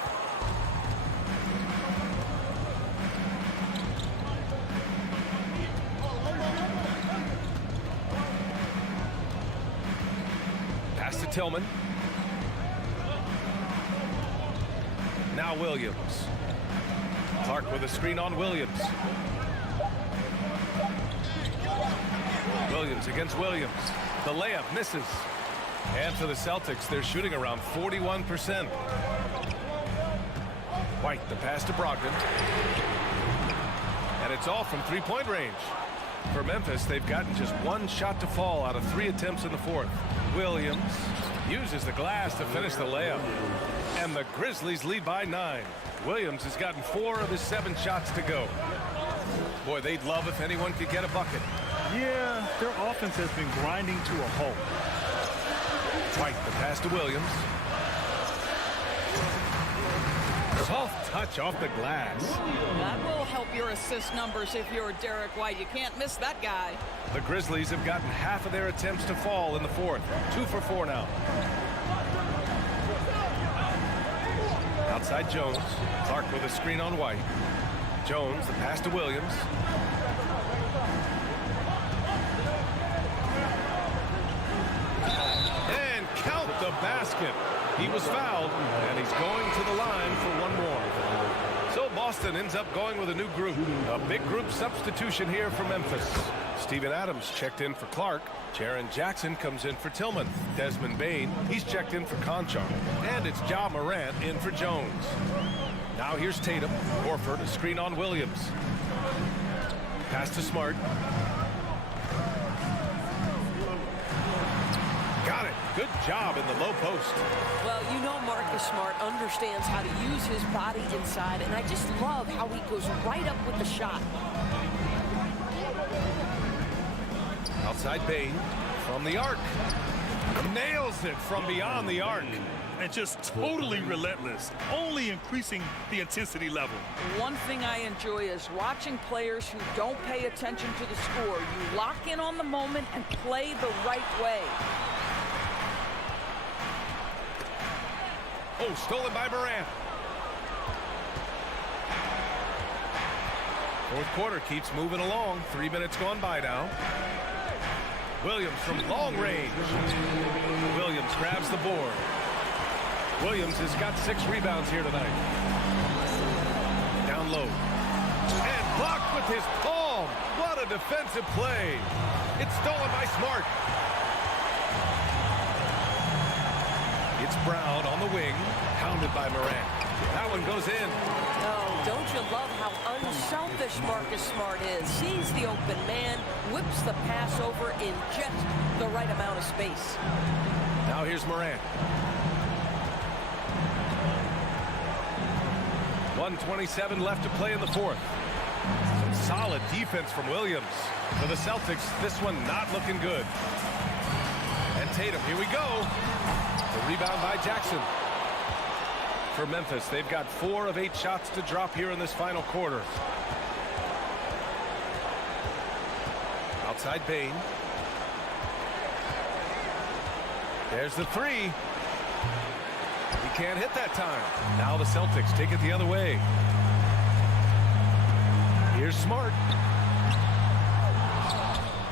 Tillman. Now Williams. Clark with a screen on Williams. Williams against Williams. The layup misses. And for the Celtics, they're shooting around 41%. White, the pass to Brogdon. And it's all from three-point range. For Memphis, they've gotten just one shot to fall out of 3 attempts in the fourth. Williams uses the glass to finish the layup. And the Grizzlies lead by 9. Williams has gotten 4 of his 7 shots to go. Boy, they'd love if anyone could get a bucket. Yeah, their offense has been grinding to a halt. White, the pass to Williams. Soft touch off the glass. That will help your assist numbers if you're Derek White. You can't miss that guy. The Grizzlies have gotten half of their attempts to fall in the fourth. 2 for 4 now. Outside Jones. Clark with a screen on White. Jones, the pass to Williams. And count the basket. He was fouled, and he's going to the line for one more. So Boston ends up going with a new group. A big group substitution here for Memphis. Steven Adams checked in for Clark. Jaren Jackson comes in for Tillman. Desmond Bane, he's checked in for Conchar. And it's Ja Morant in for Jones. Now here's Tatum. Horford, a screen on Williams. Pass to Smart. Got it. Good job in the low post. Well, you know Marcus Smart understands how to use his body inside, and I just love how he goes right up with the shot. Outside Bane from the arc. Nails it from beyond the arc. And just totally relentless, only increasing the intensity level. One thing I enjoy is watching players who don't pay attention to the score. You lock in on the moment and play the right way. Oh, stolen by Morant. Fourth quarter keeps moving along. 3 minutes gone by now. Williams from long range. Williams grabs the board. Williams has got 6 rebounds here tonight. Down low. And blocked with his palm. What a defensive play. It's stolen by Smart. It's Brown on the wing. Pounded by Morant. That one goes in. Oh, don't you love how unselfish Marcus Smart is? Sees the open man, whips the pass over in just the right amount of space. Now here's Morant. 1:27 left to play in the fourth. Some solid defense from Williams. For the Celtics, this one not looking good. And Tatum, here we go. The rebound by Jackson. For Memphis, they've got 4 of 8 shots to drop here in this final quarter. Outside Bane. There's the 3. He can't hit that time. Now the Celtics take it the other way. Here's Smart.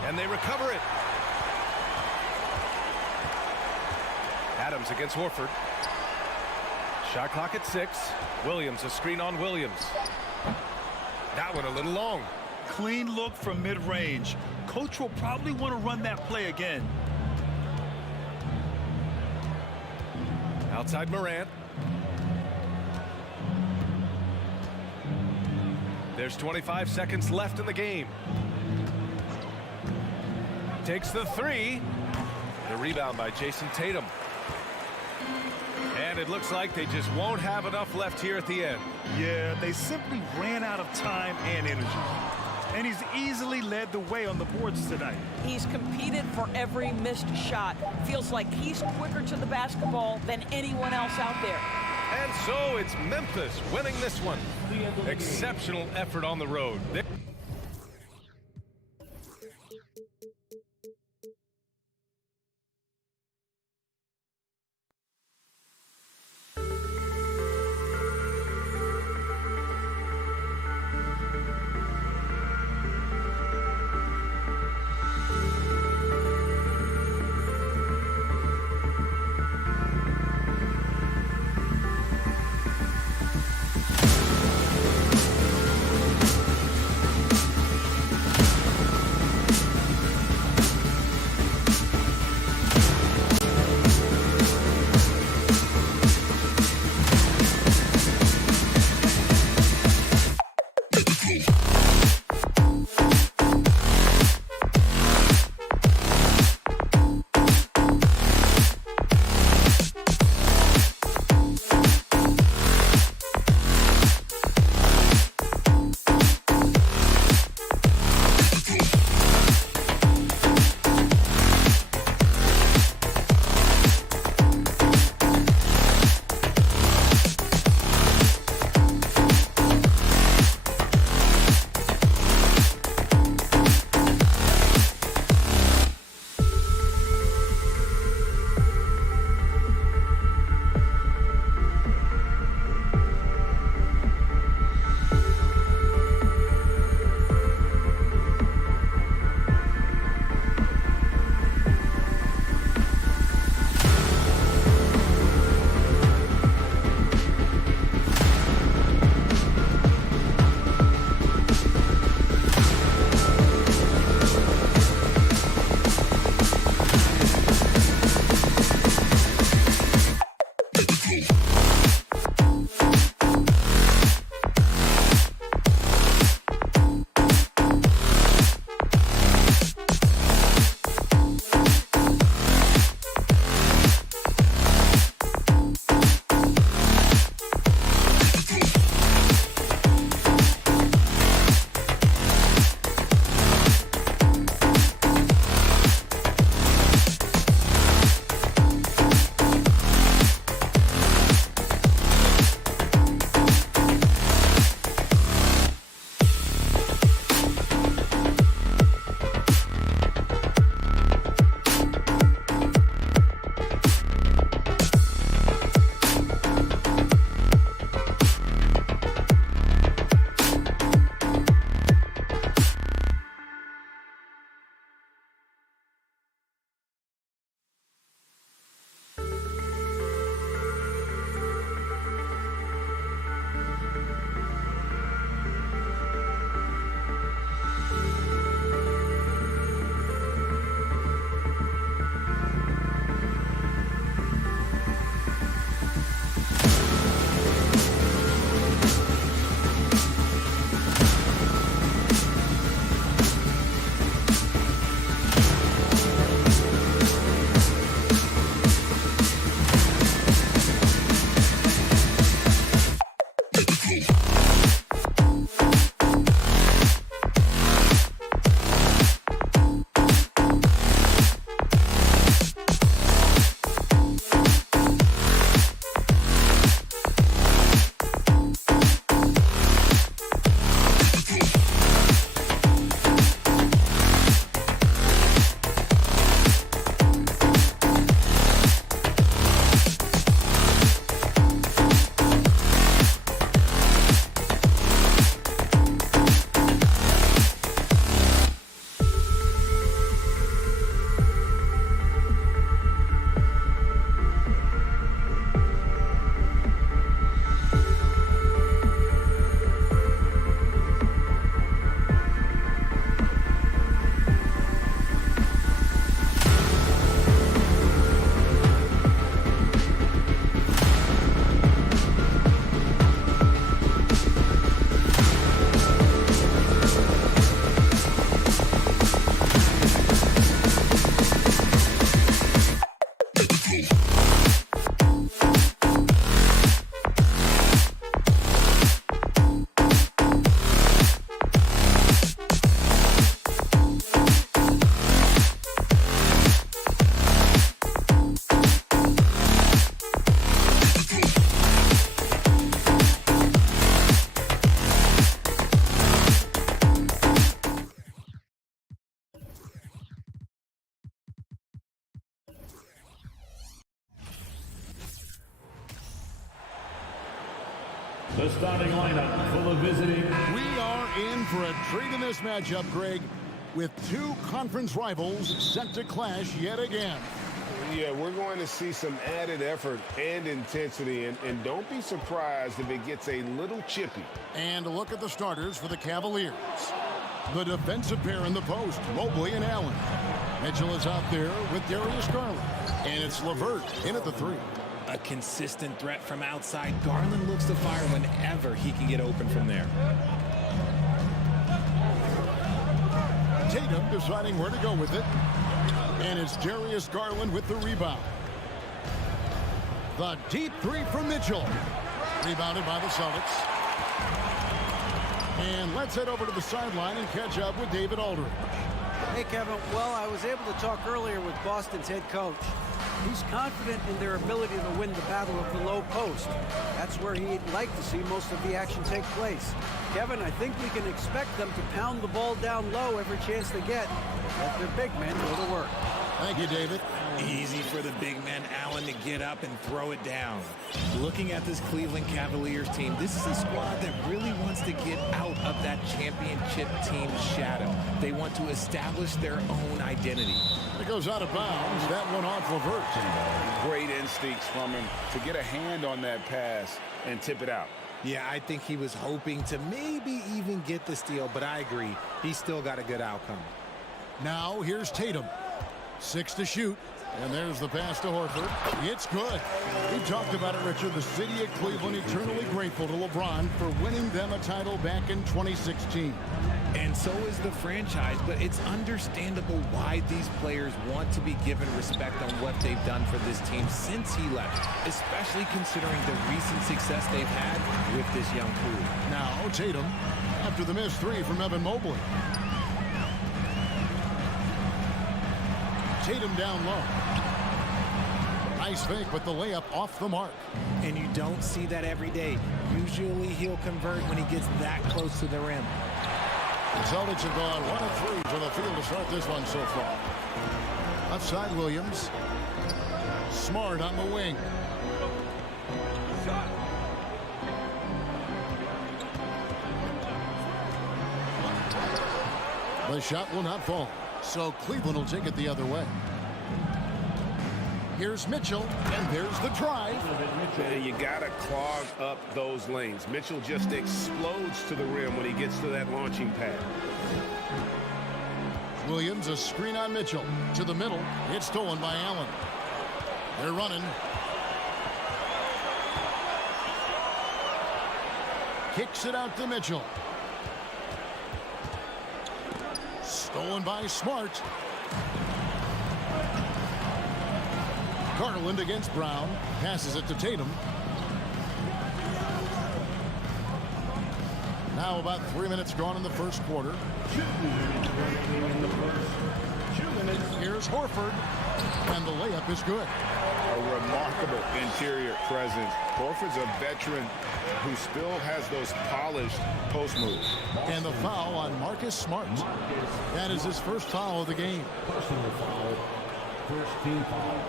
And they recover it. Adams against Horford. Shot clock at 6. Williams, a screen on Williams. That one a little long. Clean look from mid-range. Coach will probably want to run that play again. Outside Morant. There's 25 seconds left in the game. Takes the 3. The rebound by Jason Tatum. And it looks like they just won't have enough left here at the end. Yeah, they simply ran out of time and energy. And he's easily led the way on the boards tonight. He's competed for every missed shot. Feels like he's quicker to the basketball than anyone else out there. And so it's Memphis winning this one. Exceptional effort on the road. The starting lineup for the visiting. We are in for a treat in this matchup, Greg, with two conference rivals set to clash yet again. Yeah, we're going to see some added effort and intensity, and don't be surprised if it gets a little chippy. And a look at the starters for the Cavaliers. The defensive pair in the post, Mobley and Allen. Mitchell is out there with Darius Garland. And it's LeVert in at the three. A consistent threat from outside. Garland looks to fire whenever he can get open from there. Tatum deciding where to go with it. And it's Darius Garland with the rebound. The deep three from Mitchell. Rebounded by the Celtics. And let's head over to the sideline and catch up with David Aldridge. Hey, Kevin. Well, I was able to talk earlier with Boston's head coach. He's confident in their ability to win the battle of the low post. That's where he'd like to see most of the action take place. Kevin, I think we can expect them to pound the ball down low every chance they get. Let their big men go to work. Thank you, David. Easy for the big man Allen to get up and throw it down. Looking at this Cleveland Cavaliers team, this is a squad that really wants to get out of that championship team shadow. They want to establish their own identity. It goes out of bounds. That one off reverse. Great instincts from him to get a hand on that pass and tip it out. Yeah, I think he was hoping to maybe even get the steal, but I agree. He's still got a good outcome. Now here's Tatum. 6 to shoot. And there's the pass to Horford. It's good. We talked about it, Richard. The city of Cleveland eternally grateful to LeBron for winning them a title back in 2016. And so is the franchise, but it's understandable why these players want to be given respect on what they've done for this team since he left, especially considering the recent success they've had with this young crew. Now Tatum after the missed three from Evan Mobley. Tatum down low. Nice fake, but the layup off the mark. And you don't see that every day. Usually he'll convert when he gets that close to the rim. The Celtics have gone 1 of 3 from the field to start this one so far. Left side, Williams. Smart on the wing. The shot will not fall. So Cleveland will take it the other way. Here's Mitchell, and there's the drive. You got to clog up those lanes. Mitchell just explodes to the rim when he gets to that launching pad. Williams, a screen on Mitchell. To the middle. It's stolen by Allen. They're running. Kicks it out to Mitchell. Stolen by Smart. Garland against Brown. Passes it to Tatum. Now about 3 minutes gone in the first quarter. Here's Horford. And the layup is good. A remarkable interior presence. Horford's a veteran who still has those polished post moves. And the foul on Marcus Smart. That is his first foul of the game. Personal foul. First team foul.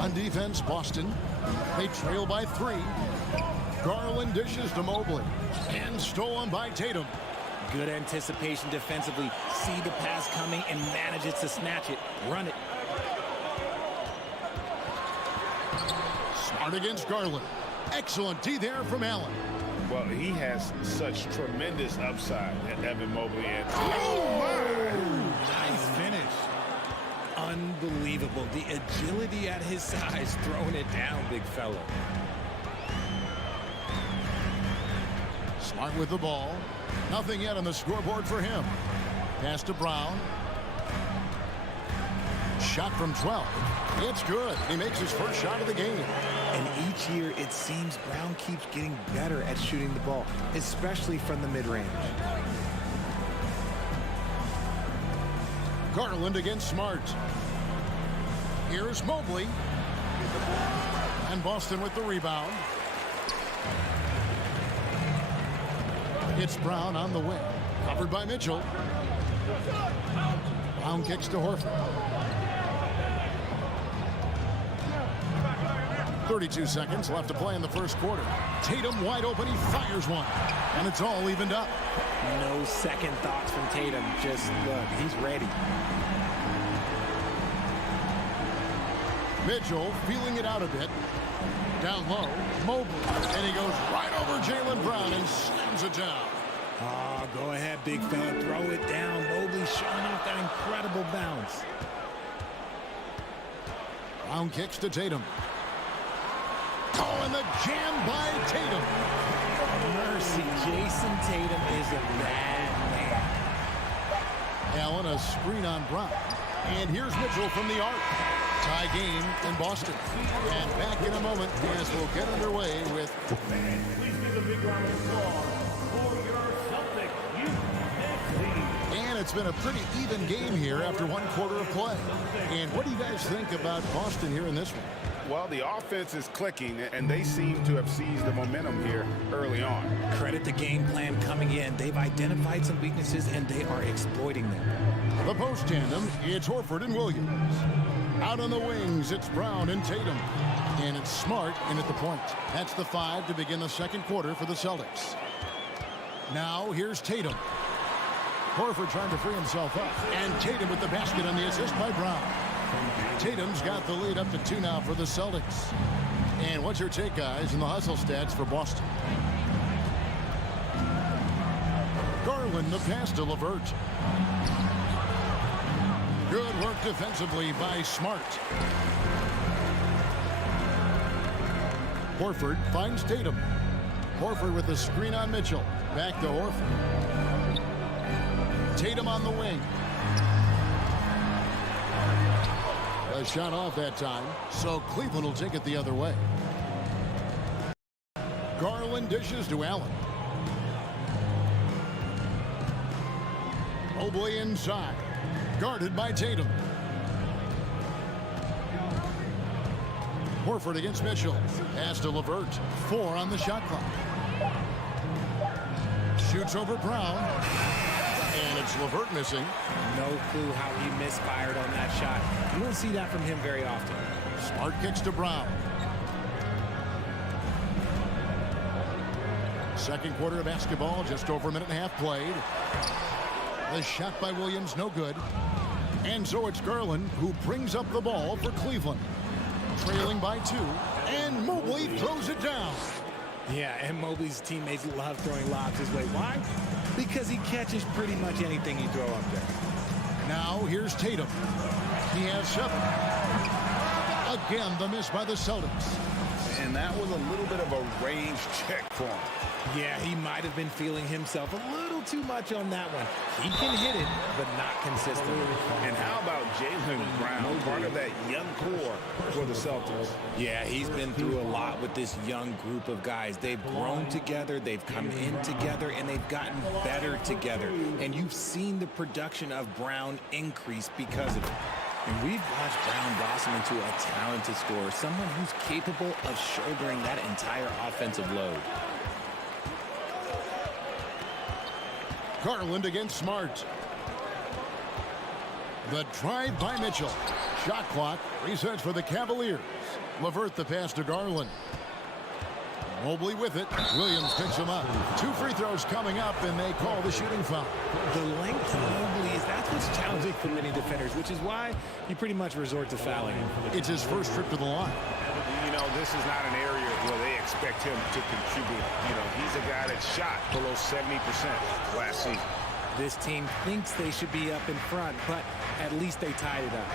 On defense, Boston. They trail by 3. Garland dishes to Mobley. And stolen by Tatum. Good anticipation defensively. See the pass coming and manages to snatch it. Run it. Smart against Garland. Excellent D there from Allen. Well, he has such tremendous upside at Evan Mobley. And nice finish. Unbelievable. The agility at his size, throwing it down, big fella. Smart with the ball. Nothing yet on the scoreboard for him. Pass to Brown. Shot from 12. It's good. He makes his first shot of the game. And each year, it seems Brown keeps getting better at shooting the ball, especially from the mid-range. Garland against Smart. Here's Mobley. And Boston with the rebound. It's Brown on the wing. Covered by Mitchell. Brown kicks to Horford. 32 seconds left to play in the first quarter. Tatum wide open. He fires one. And it's all evened up. No second thoughts from Tatum. Just look, he's ready. Mitchell feeling it out a bit. Down low, Mobley. And he goes right over Jaylen Brown and slams it down. Oh, go ahead, big fella. Throw it down. Mobley showing off that incredible bounce. Brown kicks to Tatum. Oh, and the jam by Tatum. Mercy, Jason Tatum is a bad man. Allen, a screen on Brown. And here's Mitchell from the arc. Tie game in Boston. And back in a moment as we'll get underway with... Please give a big round of applause for your Celtic youth team. And it's been a pretty even game here after one quarter of play. And what do you guys think about Boston here in this one? Well, the offense is clicking, and they seem to have seized the momentum here early on. Credit the game plan coming in. They've identified some weaknesses, and they are exploiting them. The post tandem, it's Horford and Williams. Out on the wings, it's Brown and Tatum. And it's Smart in at the point. That's the 5 to begin the second quarter for the Celtics. Now, here's Tatum. Horford trying to free himself up. And Tatum with the basket on the assist by Brown. Tatum's got the lead up to 2 now for the Celtics. And what's your take, guys, in the hustle stats for Boston? Garland, the pass to LeVert. Good work defensively by Smart. Horford finds Tatum. Horford with the screen on Mitchell. Back to Horford. Tatum on the wing. A shot off that time, so Cleveland will take it the other way. Garland dishes to Allen. Mobley inside, guarded by Tatum. Horford against Mitchell. Pass to LeVert. 4 on the shot clock. Shoots over Brown. And it's LeVert missing. No clue how he misfired on that shot. You won't see that from him very often. Smart kicks to Brown. Second quarter of basketball, just over a minute and a half played. The shot by Williams, no good. And so it's Garland who brings up the ball for Cleveland. Trailing by 2, and Mobley throws it down. Yeah, and Mobley's teammates love throwing lobs his way. Why? Because he catches pretty much anything you throw up there. Now here's Tatum. He has 7. Again, the miss by the Celtics. And that was a little bit of a range check for him. Yeah, he might have been feeling himself a little too much on that one. He can hit it, but not consistently. And how about Jaylen Brown, part of that young core for the Celtics? Yeah, he's been through a lot with this young group of guys. They've grown together, they've come in together, and they've gotten better together. And you've seen the production of Brown increase because of it. And we've watched Brown blossom into a talented scorer, someone who's capable of shouldering that entire offensive load. Garland against Smart. The drive by Mitchell. Shot clock resets for the Cavaliers. LeVert the pass to Garland. Mobley with it. Williams picks him up. 2 free throws coming up, and they call the shooting foul. The length of Mobley that's what's challenging for many defenders, which is why you pretty much resort to fouling him. It's his first trip to the line. You know, this is not an area where they expect him to contribute. You know, he's a guy that shot below 70% last season. This team thinks they should be up in front, but at least they tied it up.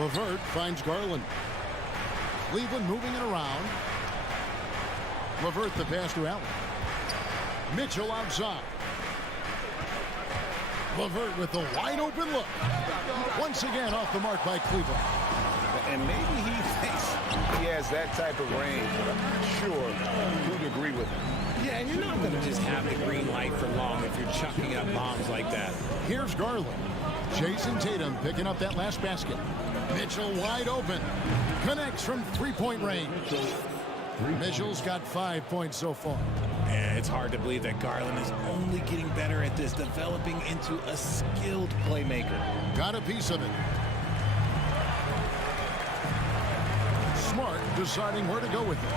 LeVert finds Garland. Cleveland moving it around. LeVert the pass to Allen. Mitchell outside. LeVert with the wide open look. Once again off the mark by Cleveland. And maybe he thinks he has that type of range, but I'm not sure who'd agree with him. Yeah, and you're not going to just have the green light for long if you're chucking up bombs like that. Here's Garland. Jason Tatum picking up that last basket. Mitchell wide open. Connects from 3-point range. Mitchell's got 5 points so far. Yeah, it's hard to believe that Garland is only getting better at this, developing into a skilled playmaker. Got a piece of it. Smart deciding where to go with it.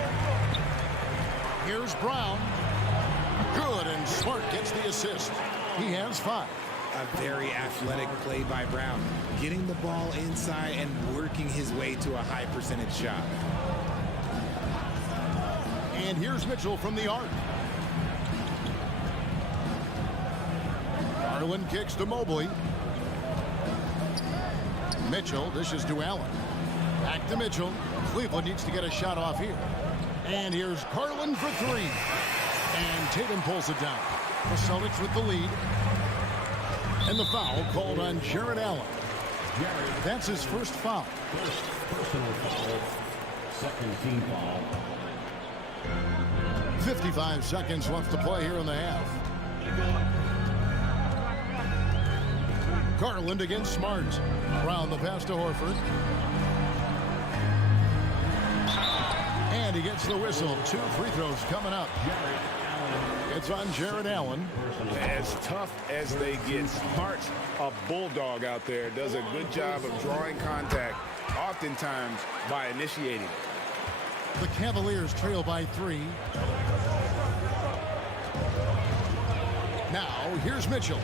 Here's Brown. Good, and Smart gets the assist. He has 5. A very athletic play by Brown, getting the ball inside and working his way to a high percentage shot. And here's Mitchell from the arc. Garland kicks to Mobley. Mitchell dishes to Allen. Back to Mitchell. Cleveland needs to get a shot off here. And here's Garland for 3. And Tatum pulls it down. The Celtics with the lead. And the foul called on Jared Allen. That's his first foul. Personal foul. Second team foul. 55 seconds left to play here in the half. Garland against Smart. Brown the pass to Horford. And he gets the whistle. 2 free throws coming up. It's on Jared Allen. As tough as they get, Smart, a bulldog out there, does a good job of drawing contact, oftentimes by initiating. The Cavaliers trail by 3. Now, here's Mitchell.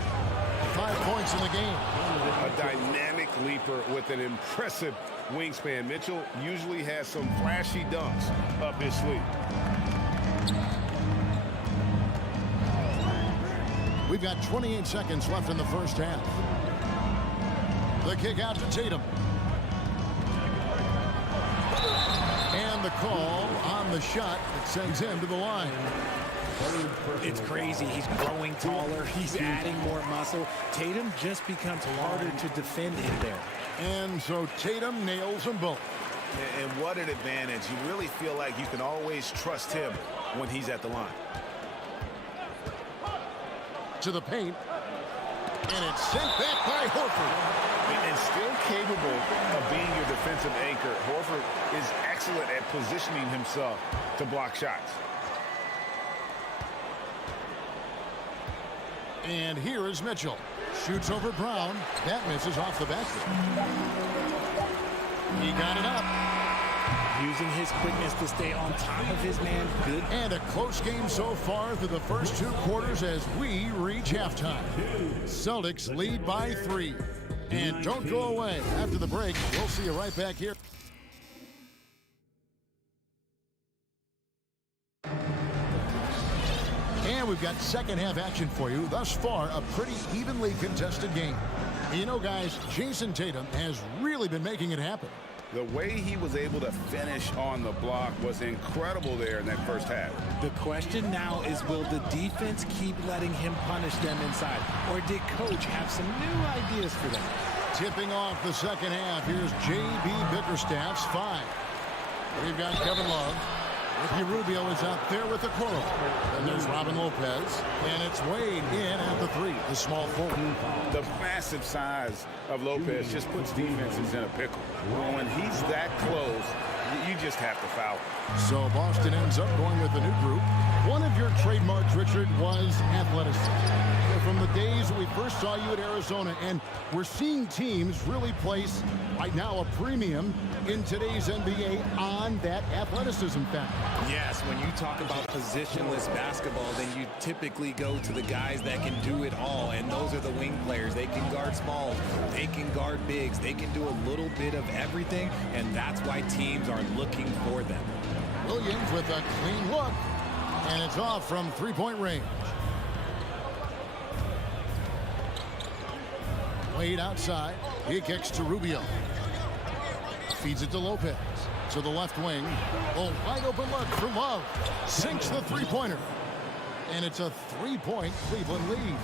5 points in the game. A dynamic leaper with an impressive wingspan. Mitchell usually has some flashy dunks up his sleeve. We've got 28 seconds left in the first half. The kick out to Tatum. And the call on the shot that sends him to the line. It's crazy. He's growing taller. He's adding more muscle. Tatum just becomes harder to defend in there. And so Tatum nails them both. And what an advantage. You really feel like you can always trust him when he's at the line. To the paint. And it's sent back by Horford. And still capable of being your defensive anchor, Horford is excellent at positioning himself to block shots. And here is Mitchell. Shoots over Brown. That misses off the basket. He got it up. Using his quickness to stay on top of his man. Good. And a close game so far through the first 2 quarters as we reach halftime. Celtics lead by 3. And don't go away. After the break, we'll see you right back here. And we've got second half action for you. Thus far, a pretty evenly contested game. You know, guys, Jason Tatum has really been making it happen. The way he was able to finish on the block was incredible there in that first half. The question now is, will the defense keep letting him punish them inside? Or did Coach have some new ideas for them? Tipping off the second half, here's J.B. Bickerstaff's 5. We've got Kevin Love. Ricky Rubio is out there with the quarter. Then there's Robin Lopez. And it's Wade in at the 3, the small forward. The massive size of Lopez just puts defenses in a pickle. When he's that close, you just have to foul. So Boston ends up going with a new group. One of your trademarks, Richard, was athleticism. From the days we first saw you at Arizona, and we're seeing teams really place right now a premium in today's NBA on that athleticism factor. Yes, when you talk about positionless basketball, then you typically go to the guys that can do it all, and those are the wing players. They can guard smalls, they can guard bigs, they can do a little bit of everything, and that's why teams are looking for them. Williams with a clean look, and it's off from three-point range. Wade outside. He kicks to Rubio. Feeds it to Lopez. To the left wing. A wide open look for Love. Sinks the three-pointer. And it's a 3-point Cleveland lead.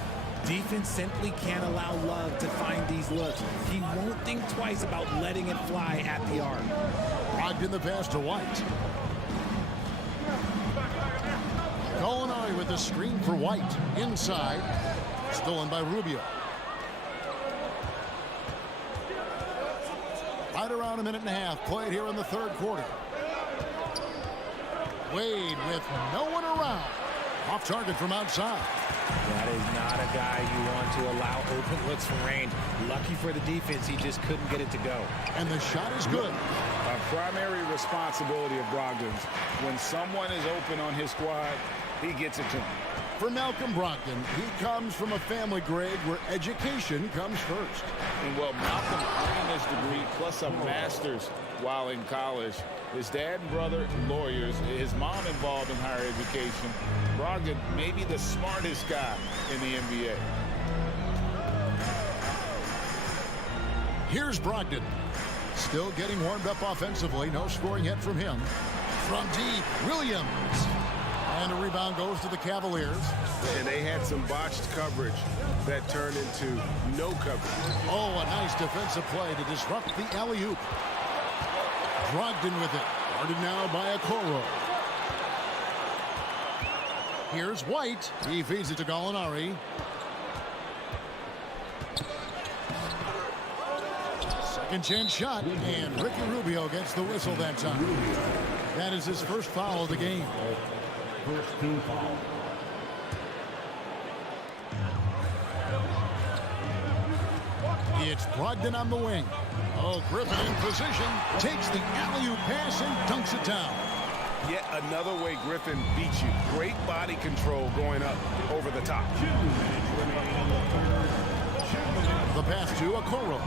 Defense simply can't allow Love to find these looks. He won't think twice about letting it fly at the arc. Brogdon the pass to White. Gallinari with the screen for White. Inside. Stolen by Rubio. Right around a minute and a half played here in the third quarter. Wade with no one around. Off target from outside. That is not a guy you want to allow open looks from range. Lucky for the defense, he just couldn't get it to go. And the shot is good. A primary responsibility of Brogdon's. When someone is open on his squad, he gets it to him. For Malcolm Brogdon, he comes from a family, Greg, where education comes first. And well, Malcolm earned his degree plus a master's while in college. His dad and brother, lawyers. His mom involved in higher education. Brogdon may be the smartest guy in the NBA. Here's Brogdon. Still getting warmed up offensively. No scoring yet from him. From deep, Williams. And the rebound goes to the Cavaliers. And they had some botched coverage that turned into no coverage. Oh, a nice defensive play to disrupt the alley-oop. Brogdon with it. Guarded now by Okoro. Here's White. He feeds it to Gallinari. Second chance shot. And Ricky Rubio gets the whistle that time. That is his first foul of the game. First team foul. It's Brogdon on the wing. Oh, Griffin in position. Takes the alley-oop pass and dunks it down. Yet another way Griffin beats you. Great body control going up over the top. The pass to Okoro.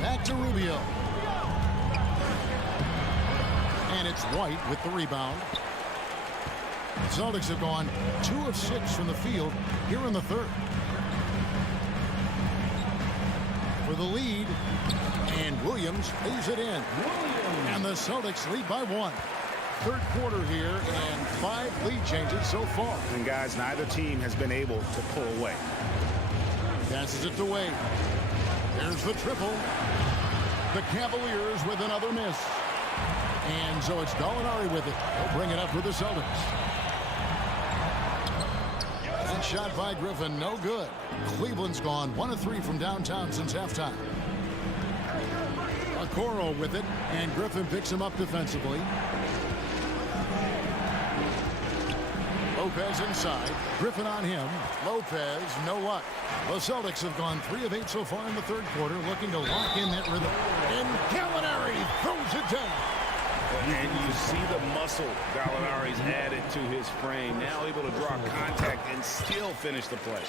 Back to Rubio. And it's White with the rebound. The Celtics have gone 2 of 6 from the field here in the third. For the lead, and Williams lays it in. And the Celtics lead by 1. Third quarter here, and 5 lead changes so far. And guys, neither team has been able to pull away. Passes it to Wade. There's the triple. The Cavaliers with another miss. And so it's Gallinari with it. He'll bring it up for the Celtics. That shot by Griffin, no good. Cleveland's gone 1 of 3 from downtown since halftime. Okoro with it, and Griffin picks him up defensively. Lopez inside. Griffin on him. Lopez, no luck. The Celtics have gone 3 of 8 so far in the third quarter, looking to lock in that rhythm. And Gallinari throws it down. And you see the muscle Gallinari's added to his frame. Now able to draw contact and still finish the play.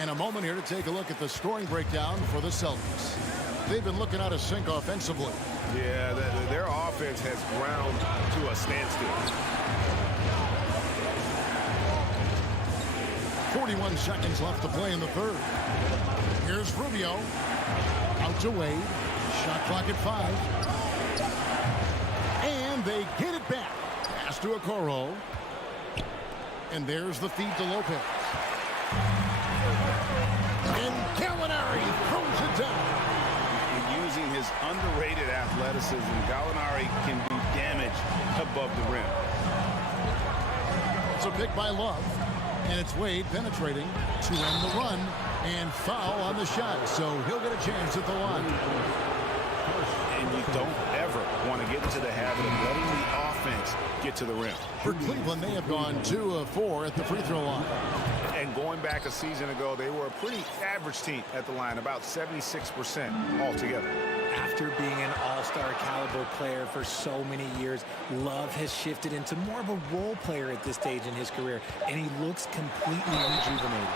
And a moment here to take a look at the scoring breakdown for the Celtics. They've been looking out of sync offensively. Yeah, their offense has ground to a standstill. 41 seconds left to play in the third. Here's Rubio. Out to Wade. Shot clock at 5. And they get it back. Pass to Okoro. And there's the feed to Lopez. And Gallinari throws it down. And using his underrated athleticism, Gallinari can do damage above the rim. It's a pick by Love. And it's Wade penetrating to end the run. And foul on the shot. So he'll get a chance at the line. And you don't ever want to get into the habit of letting the offense get to the rim. For Cleveland, they have gone 2 of 4 at the free throw line. And going back a season ago, they were a pretty average team at the line, about 76% altogether. After being an all-star caliber player for so many years, Love has shifted into more of a role player at this stage in his career, and he looks completely rejuvenated.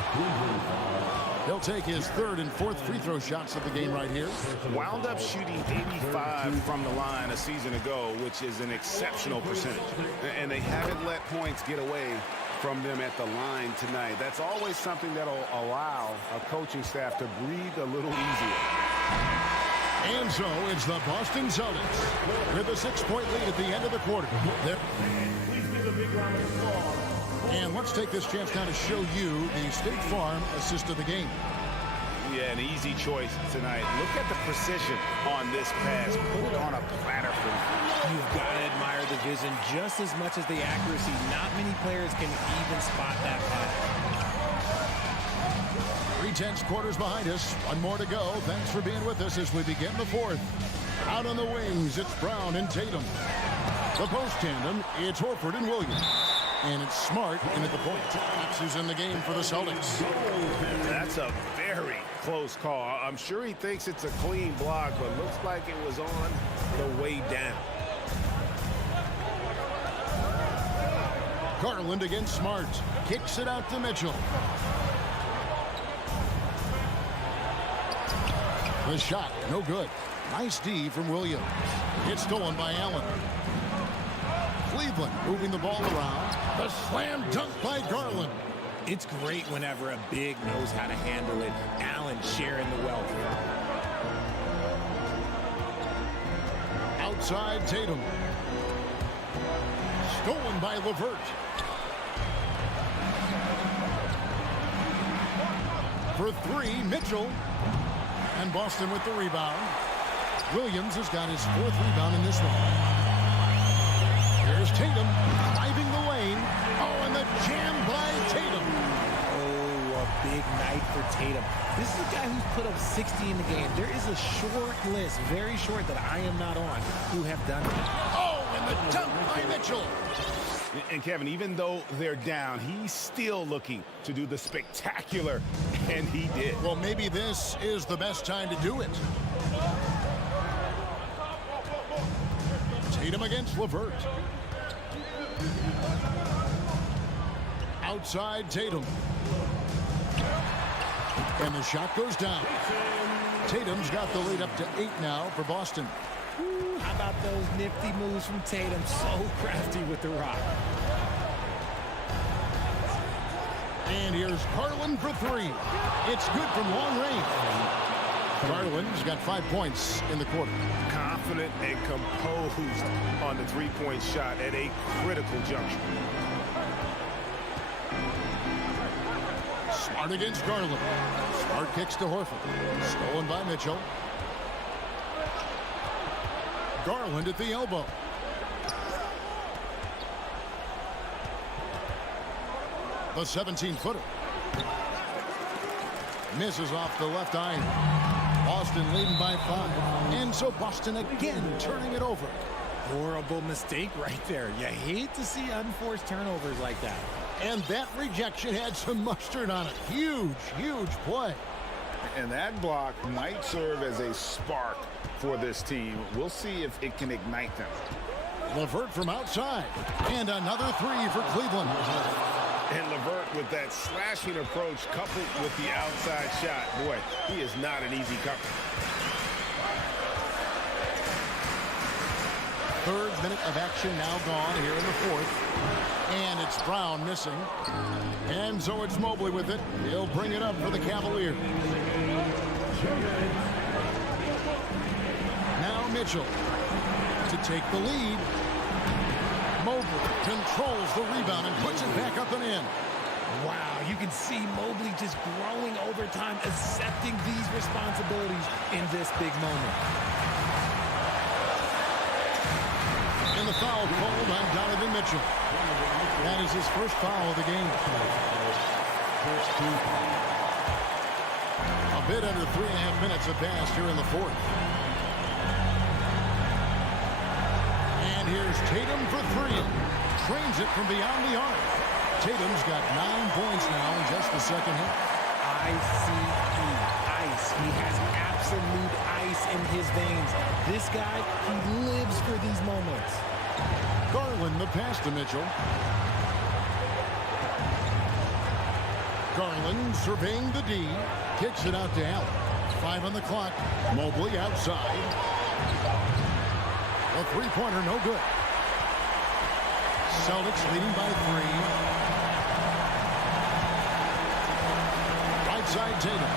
He'll take his 3rd and 4th free throw shots of the game right here. Wound up shooting 85 from the line a season ago, which is an exceptional percentage. And they haven't let points get away from them at the line tonight. That's always something that'll allow a coaching staff to breathe a little easier. And so it's the Boston Celtics with a 6-point lead at the end of the quarter. Please give a big round of applause. And let's take this chance now to show you the State Farm assist of the game. Yeah, an easy choice tonight. Look at the precision on this pass. Put it on a platter for him. You've got to admire the vision just as much as the accuracy. Not many players can even spot that pass. 3/10 quarters behind us. 1 more to go. Thanks for being with us as we begin the 4th. Out on the wings, it's Brown and Tatum. The post tandem, it's Horford and Williams. And it's Smart in at the point. That's who's in the game for the Celtics. That's a very close call. I'm sure he thinks it's a clean block, but looks like it was on the way down. Garland against Smart. Kicks it out to Mitchell. The shot, no good. Nice D from Williams. It's stolen by Allen. Cleveland moving the ball around. The slam dunk by Garland. It's great whenever a big knows how to handle it. Allen sharing the wealth. Outside Tatum. Stolen by LeVert. For three, Mitchell. And Boston with the rebound. Williams has got his fourth rebound in this one. Here's Tatum driving the lane. Oh, and the jam by Tatum. Oh, a big night for Tatum. This is a guy who's put up 60 in the game. There is a short list, very short, that I am not on, who have done it. Oh, and the dunk by Mitchell. And Kevin, even though they're down, he's still looking to do the spectacular, and he did. Well, maybe this is the best time to do it. Tatum against LeVert. Outside Tatum. And the shot goes down. Tatum's got the lead up to 8 now for Boston. How about those nifty moves from Tatum? So crafty with the rock. And here's Garland for three. It's good from long range. Garland's got 5 points in the quarter. Confident and composed on the three-point shot at a critical juncture. Smart against Garland. Smart kicks to Horford. Stolen by Mitchell. Garland at the elbow. The 17-footer. Misses off the left iron. Boston leading by 5. And so Boston again turning it over. Horrible mistake right there. You hate to see unforced turnovers like that. And that rejection had some mustard on it. Huge, huge play. And that block might serve as a spark for this team. We'll see if it can ignite them. LeVert from outside. And another three for Cleveland. And LeVert with that slashing approach coupled with the outside shot. Boy, he is not an easy cover. Third minute of action now gone here in the fourth. And it's Brown missing. And so it's Mobley with it. He'll bring it up for the Cavaliers. Now Mitchell to take the lead. Mobley controls the rebound and puts it back up and in. Wow, you can see Mobley just growing over time, accepting these responsibilities in this big moment. And the foul called on Donovan Mitchell. That is his first foul of the game. A bit under 3.5 minutes have passed here in the fourth. And here's Tatum for three. Trains it from beyond the arc. Tatum's got 9 points now in just the second half. Ice. He has absolute ice in his veins. This guy, he lives for these moments. Garland the pass to Mitchell. Garland surveying the D. Kicks it out to Allen. 5 on the clock. Mobley outside. A three-pointer, no good. Celtics leading by 3. Right side Tatum.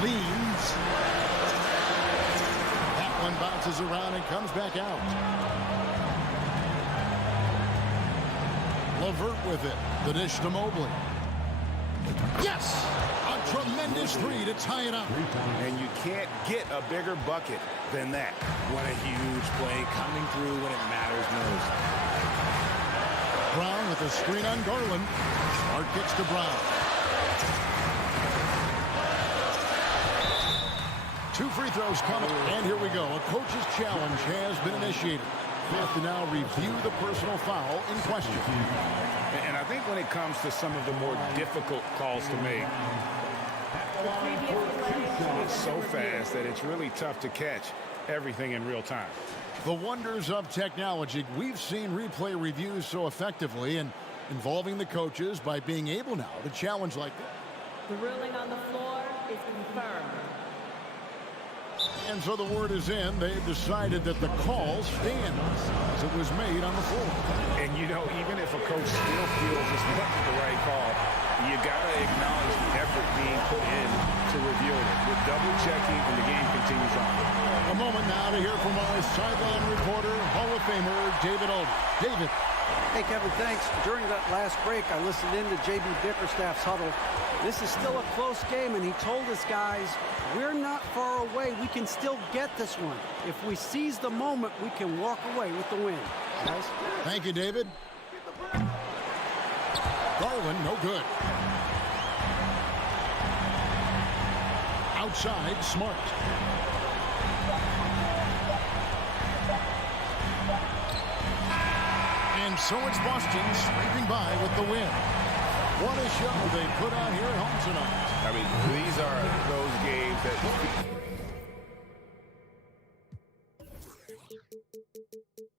Leans. That one bounces around and comes back out. LeVert with it. The dish to Mobley. Yes! A tremendous three to tie it up. And you can't get a bigger bucket than that. What a huge play coming through when it matters most. Brown with a screen on Garland. Smart kicks to Brown. 2 free throws coming. And here we go. A coach's challenge has been initiated. We have to now review the personal foul in question. And I think when it comes to some of the more difficult calls to make, it's so fast that it's really tough to catch everything in real time. The wonders of technology. We've seen replay reviews so effectively and involving the coaches by being able now to challenge like that. The ruling on the floor is confirmed. And so the word is in. They've decided that the call stands as it was made on the floor. And, you know, even if a coach still feels this wasn't the right call, You got to acknowledge the effort being put in to reviewing it. With double checking, and the game continues on. A moment now to hear from our sideline reporter, Hall of Famer David Alden. David. Hey, Kevin, thanks. During that last break, I listened in to J.B. Bickerstaff's huddle. This is still a close game, and he told us guys, we're not far away. We can still get this one. If we seize the moment, we can walk away with the win. Guys? Thank you, David. Garland, no good. Outside, Smart. And so it's Boston scraping by with the win. What a show they put on here at home tonight. I mean, these are those games that